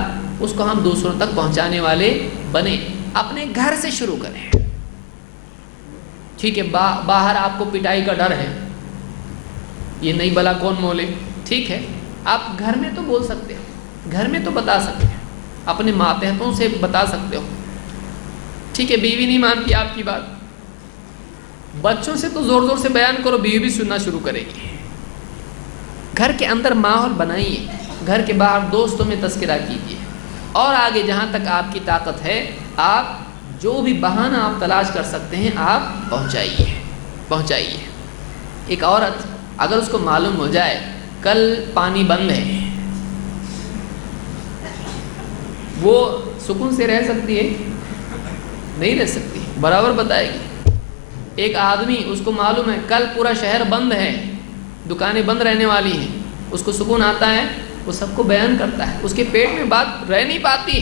اس کو ہم دوسروں تک پہنچانے والے بنے. اپنے گھر سے شروع کریں. ٹھیک ہے، باہر آپ کو پٹائی کا ڈر ہے، یہ نہیں بلا کون مولے، ٹھیک ہے، آپ گھر میں تو بول سکتے ہو، گھر میں تو بتا سکتے ہیں، اپنے ماتحتوں سے بتا سکتے ہو، ٹھیک ہے بیوی نہیں مانتی آپ کی بات، بچوں سے تو زور زور سے بیان کرو، بیوی بھی سننا شروع کرے گی. گھر کے اندر ماحول بنائیے، گھر کے باہر دوستوں میں تذکرہ کیجیے، اور آگے جہاں تک آپ کی طاقت ہے آپ جو بھی بہانہ آپ تلاش کر سکتے ہیں آپ پہنچائیے. ایک عورت اگر اس کو معلوم ہو جائے کل پانی بند ہے، وہ سکون سے رہ سکتی ہے؟ نہیں رہ سکتی، برابر بتائے گی. ایک آدمی اس کو معلوم ہے کل پورا شہر بند ہے، دکانیں بند رہنے والی ہیں، اس کو سکون آتا ہے، وہ سب کو بیان کرتا ہے. اس کے پیٹ میں بات رہ نہیں پاتی،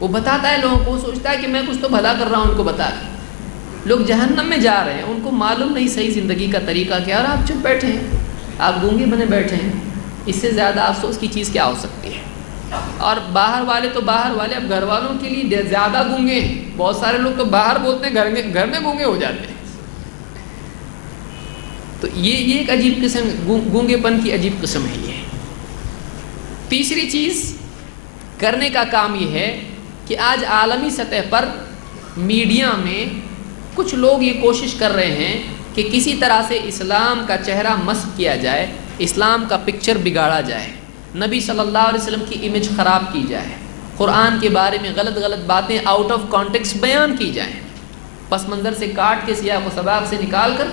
وہ بتاتا ہے لوگوں کو، سوچتا ہے کہ میں کچھ تو بھلا کر رہا ہوں ان کو بتا کے. لوگ جہنم میں جا رہے ہیں، ان کو معلوم نہیں صحیح زندگی کا طریقہ کیا، اور آپ چپ بیٹھے ہیں، آپ گونگے بنے بیٹھے ہیں. اس سے زیادہ افسوس کی چیز کیا ہو سکتی ہے؟ اور باہر والے تو باہر والے، اب گھر والوں کے لیے زیادہ گونگے ہیں. بہت سارے لوگ تو باہر بولتے ہیں، گھر میں گونگے ہو جاتے ہیں. تو یہ ایک عجیب قسم، گونگے پن کی عجیب قسم ہے یہ. تیسری چیز کرنے کا کام یہ ہے کہ آج عالمی سطح پر میڈیا میں کچھ لوگ یہ کوشش کر رہے ہیں کہ کسی طرح سے اسلام کا چہرہ مسخ کیا جائے، اسلام کا پکچر بگاڑا جائے، نبی صلی اللہ علیہ وسلم کی امیج خراب کی جائے، قرآن کے بارے میں غلط باتیں آؤٹ آف کانٹیکسٹ بیان کی جائیں، پس منظر سے کاٹ کے سیاق و سباق سے نکال کر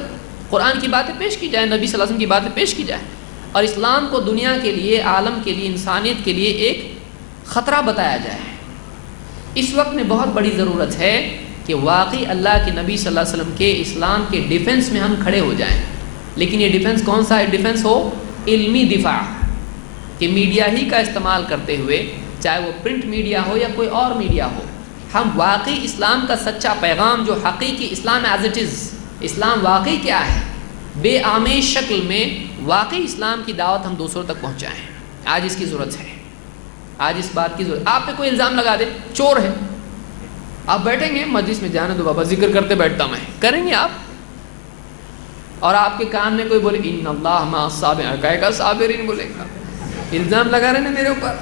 قرآن کی باتیں پیش کی جائیں، نبی صلی اللہ علیہ وسلم کی باتیں پیش کی جائیں، اور اسلام کو دنیا کے لیے، عالم کے لیے، انسانیت کے لیے ایک خطرہ بتایا جائے. اس وقت میں بہت بڑی ضرورت ہے کہ واقعی اللہ کے نبی صلی اللہ علیہ وسلم کے اسلام کے ڈیفنس میں ہم کھڑے ہو جائیں. لیکن یہ ڈیفنس کون سا ہے؟ ڈیفنس ہو علمی دفاع، کہ میڈیا ہی کا استعمال کرتے ہوئے، چاہے وہ پرنٹ میڈیا ہو یا کوئی اور میڈیا ہو، ہم واقعی اسلام کا سچا پیغام، جو حقیقی اسلام ایز اٹ از، اسلام واقعی کیا ہے، بے آمیز شکل میں واقعی اسلام کی دعوت ہم دوسروں تک پہنچائیں. آج اس کی ضرورت ہے، آج اس بات کی ضرورت. آپ پہ کوئی الزام لگا دے چور ہے، آپ بیٹھیں گے مجلس میں، جانے دو بابا ذکر کرتے بیٹھتا میں، کریں گے آپ؟ اور آپ کے کان میں کوئی بولے ان اللہ مع الصابرین، کہے گا صابرین بولے گا، الزام لگا رہے ہیں میرے اوپر،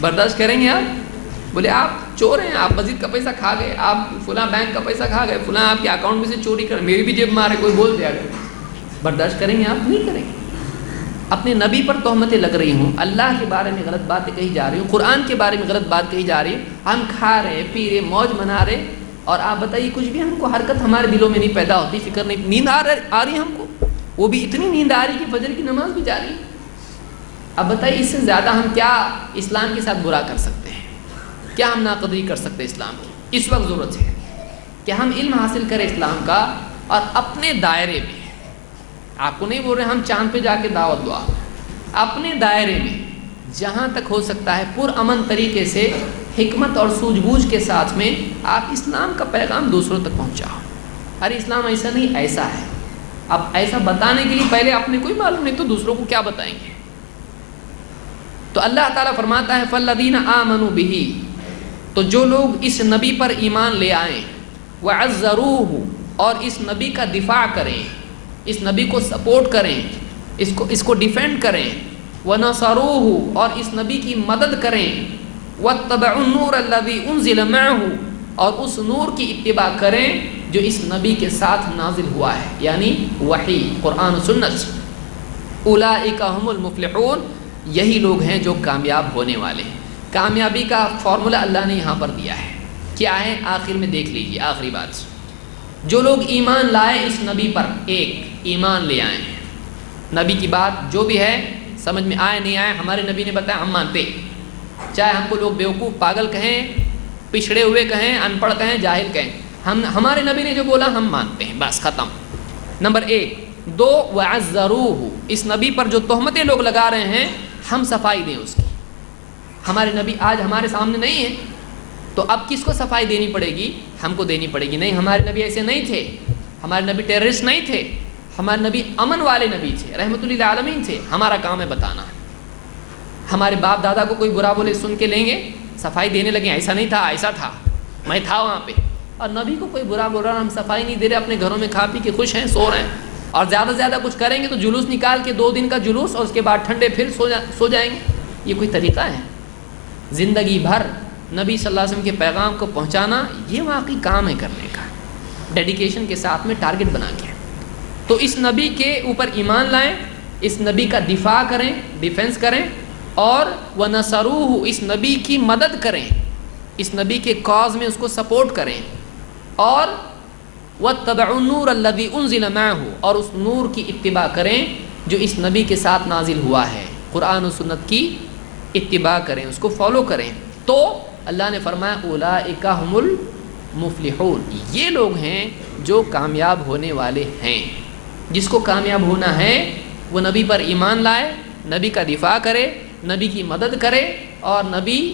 برداشت کریں گے آپ؟ بولے آپ چور ہیں، آپ مسجد کا پیسہ کھا گئے، آپ فلاں بینک کا پیسہ کھا گئے، فلاں آپ کے اکاؤنٹ میں سے چوری کر، میری بھی جیب میں آ رہے، کوئی بول دیا گیا، برداشت کریں گے آپ؟ نہیں کریں گے. اپنے نبی پر تہمتیں لگ رہی ہوں، اللہ کے بارے میں غلط باتیں کہی جا رہی ہوں، قرآن کے بارے میں غلط بات کہی جا رہی ہے، ہم کھا رہے پی رہے موج منا رہے، اور آپ بتائیے کچھ بھی ہم کو حرکت ہمارے دلوں میں نہیں پیدا ہوتی، فکر نہیں، نیند آ رہی ہم کو، وہ بھی اتنی نیند آ رہی کہ فجر کی نماز بھی جاری ہے. اب بتائیے اس سے زیادہ ہم کیا اسلام کے ساتھ برا کر سکتے ہیں، کیا ہم ناقدری کر سکتے ہیں اسلام کی؟ اس وقت ضرورت ہے کہ ہم علم حاصل کریں اسلام کا، اور اپنے دائرے میں، آپ کو نہیں بول رہے ہم چاند پہ جا کے دعوت دعا، اپنے دائرے میں جہاں تک ہو سکتا ہے پرامن طریقے سے، حکمت اور سوجھ بوجھ کے ساتھ میں آپ اسلام کا پیغام دوسروں تک پہنچاؤ. ارے اسلام ایسا نہیں، ایسا ہے. اب ایسا بتانے کے لیے پہلے اپنے کوئی معلوم نہیں تو دوسروں کو کیا بتائیں گے؟ تو اللہ تعالیٰ فرماتا ہے فالذین آمنوا بہ، تو جو لوگ اس نبی پر ایمان لے آئیں، وعزروہ، اور اس نبی کا دفاع کریں، اس نبی کو سپورٹ کریں، اس کو ڈیفینڈ کریں، ونصروہ، اور اس نبی کی مدد کریں، واتبعوا النور الذی انزل معہ، اور اس نور کی اتباع کریں جو اس نبی کے ساتھ نازل ہوا ہے، یعنی وحی، قرآن و سنت. اولئک هم المفلحون، یہی لوگ ہیں جو کامیاب ہونے والے ہیں. کامیابی کا فارمولہ اللہ نے یہاں پر دیا ہے، کیا ہے آخر میں دیکھ لیجیے. آخری بات، جو لوگ ایمان لائے اس نبی پر، ایک ایمان لے آئے ہیں، نبی کی بات جو بھی ہے سمجھ میں آئے نہیں آئے، ہمارے نبی نے بتایا ہم مانتے، چاہے ہم کو لوگ بیوقوف پاگل کہیں، پچھڑے ہوئے کہیں، ان پڑھ کہیں، جاہل کہیں، ہمارے نبی نے جو بولا ہم مانتے ہیں، بس ختم. نمبر ایک. دو، وعزروہ، اس نبی پر جو تہمتیں لوگ لگا رہے ہیں ہم صفائی دیں اس کی. ہمارے نبی آج ہمارے سامنے نہیں ہے تو اب کس کو صفائی دینی پڑے گی؟ ہم کو دینی پڑے گی. نہیں، ہمارے نبی ایسے نہیں تھے، ہمارے نبی ٹیررسٹ نہیں تھے، ہمارے نبی امن والے نبی تھے، رحمت للعالمین تھے. ہمارا کام ہے بتانا. ہمارے باپ دادا کو کوئی برا بولے سن کے لیں گے، صفائی دینے لگے، ایسا نہیں تھا، ایسا تھا، میں تھا وہاں پہ. اور نبی کو کوئی برا بول رہا، ہم صفائی نہیں دے رہے، اپنے گھروں میں کھا پی کے خوش ہیں، سو رہے ہیں. اور زیادہ سے زیادہ کچھ کریں گے تو جلوس نکال کے 2 دن کا جلوس، اور اس کے بعد ٹھنڈے پھر سو جائیں گے. یہ کوئی طریقہ ہے؟ زندگی بھر نبی صلی اللہ علیہ وسلم کے پیغام کو پہنچانا یہ واقعی کام ہے کرنے کا، ڈیڈیکیشن کے ساتھ میں ٹارگٹ بنا کے۔ تو اس نبی کے اوپر ایمان لائیں، اس نبی کا دفاع کریں، ڈیفنس کریں، اور وَنَصَرُوهُ اس نبی کی مدد کریں، اس نبی کے کاز میں اس کو سپورٹ کریں، اور وَاتَّبَعُوا النُّورَ الَّذِي أُنزِلَ مَعَهُ اور اس نور کی اتباع کریں جو اس نبی کے ساتھ نازل ہوا ہے، قرآن و سنت کی اتباع کریں، اس کو فالو کریں۔ تو اللہ نے فرمایا اولئک ھم المفلحون، یہ لوگ ہیں جو کامیاب ہونے والے ہیں۔ جس کو کامیاب ہونا ہے وہ نبی پر ایمان لائے، نبی کا دفاع کرے، نبی کی مدد کرے، اور نبی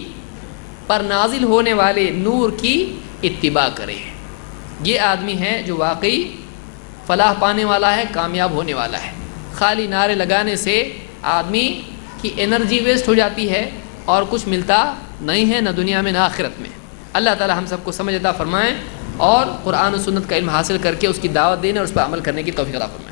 پر نازل ہونے والے نور کی اتباع کرے۔ یہ آدمی ہے جو واقعی فلاح پانے والا ہے، کامیاب ہونے والا ہے۔ خالی نعرے لگانے سے آدمی کی انرجی ویسٹ ہو جاتی ہے اور کچھ ملتا نہیں ہے، نہ دنیا میں نہ آخرت میں۔ اللہ تعالی ہم سب کو سمجھ عطا فرمائیں اور قرآن و سنت کا علم حاصل کر کے اس کی دعوت دینے اور اس پر عمل کرنے کی توفیق عطا فرمائیں۔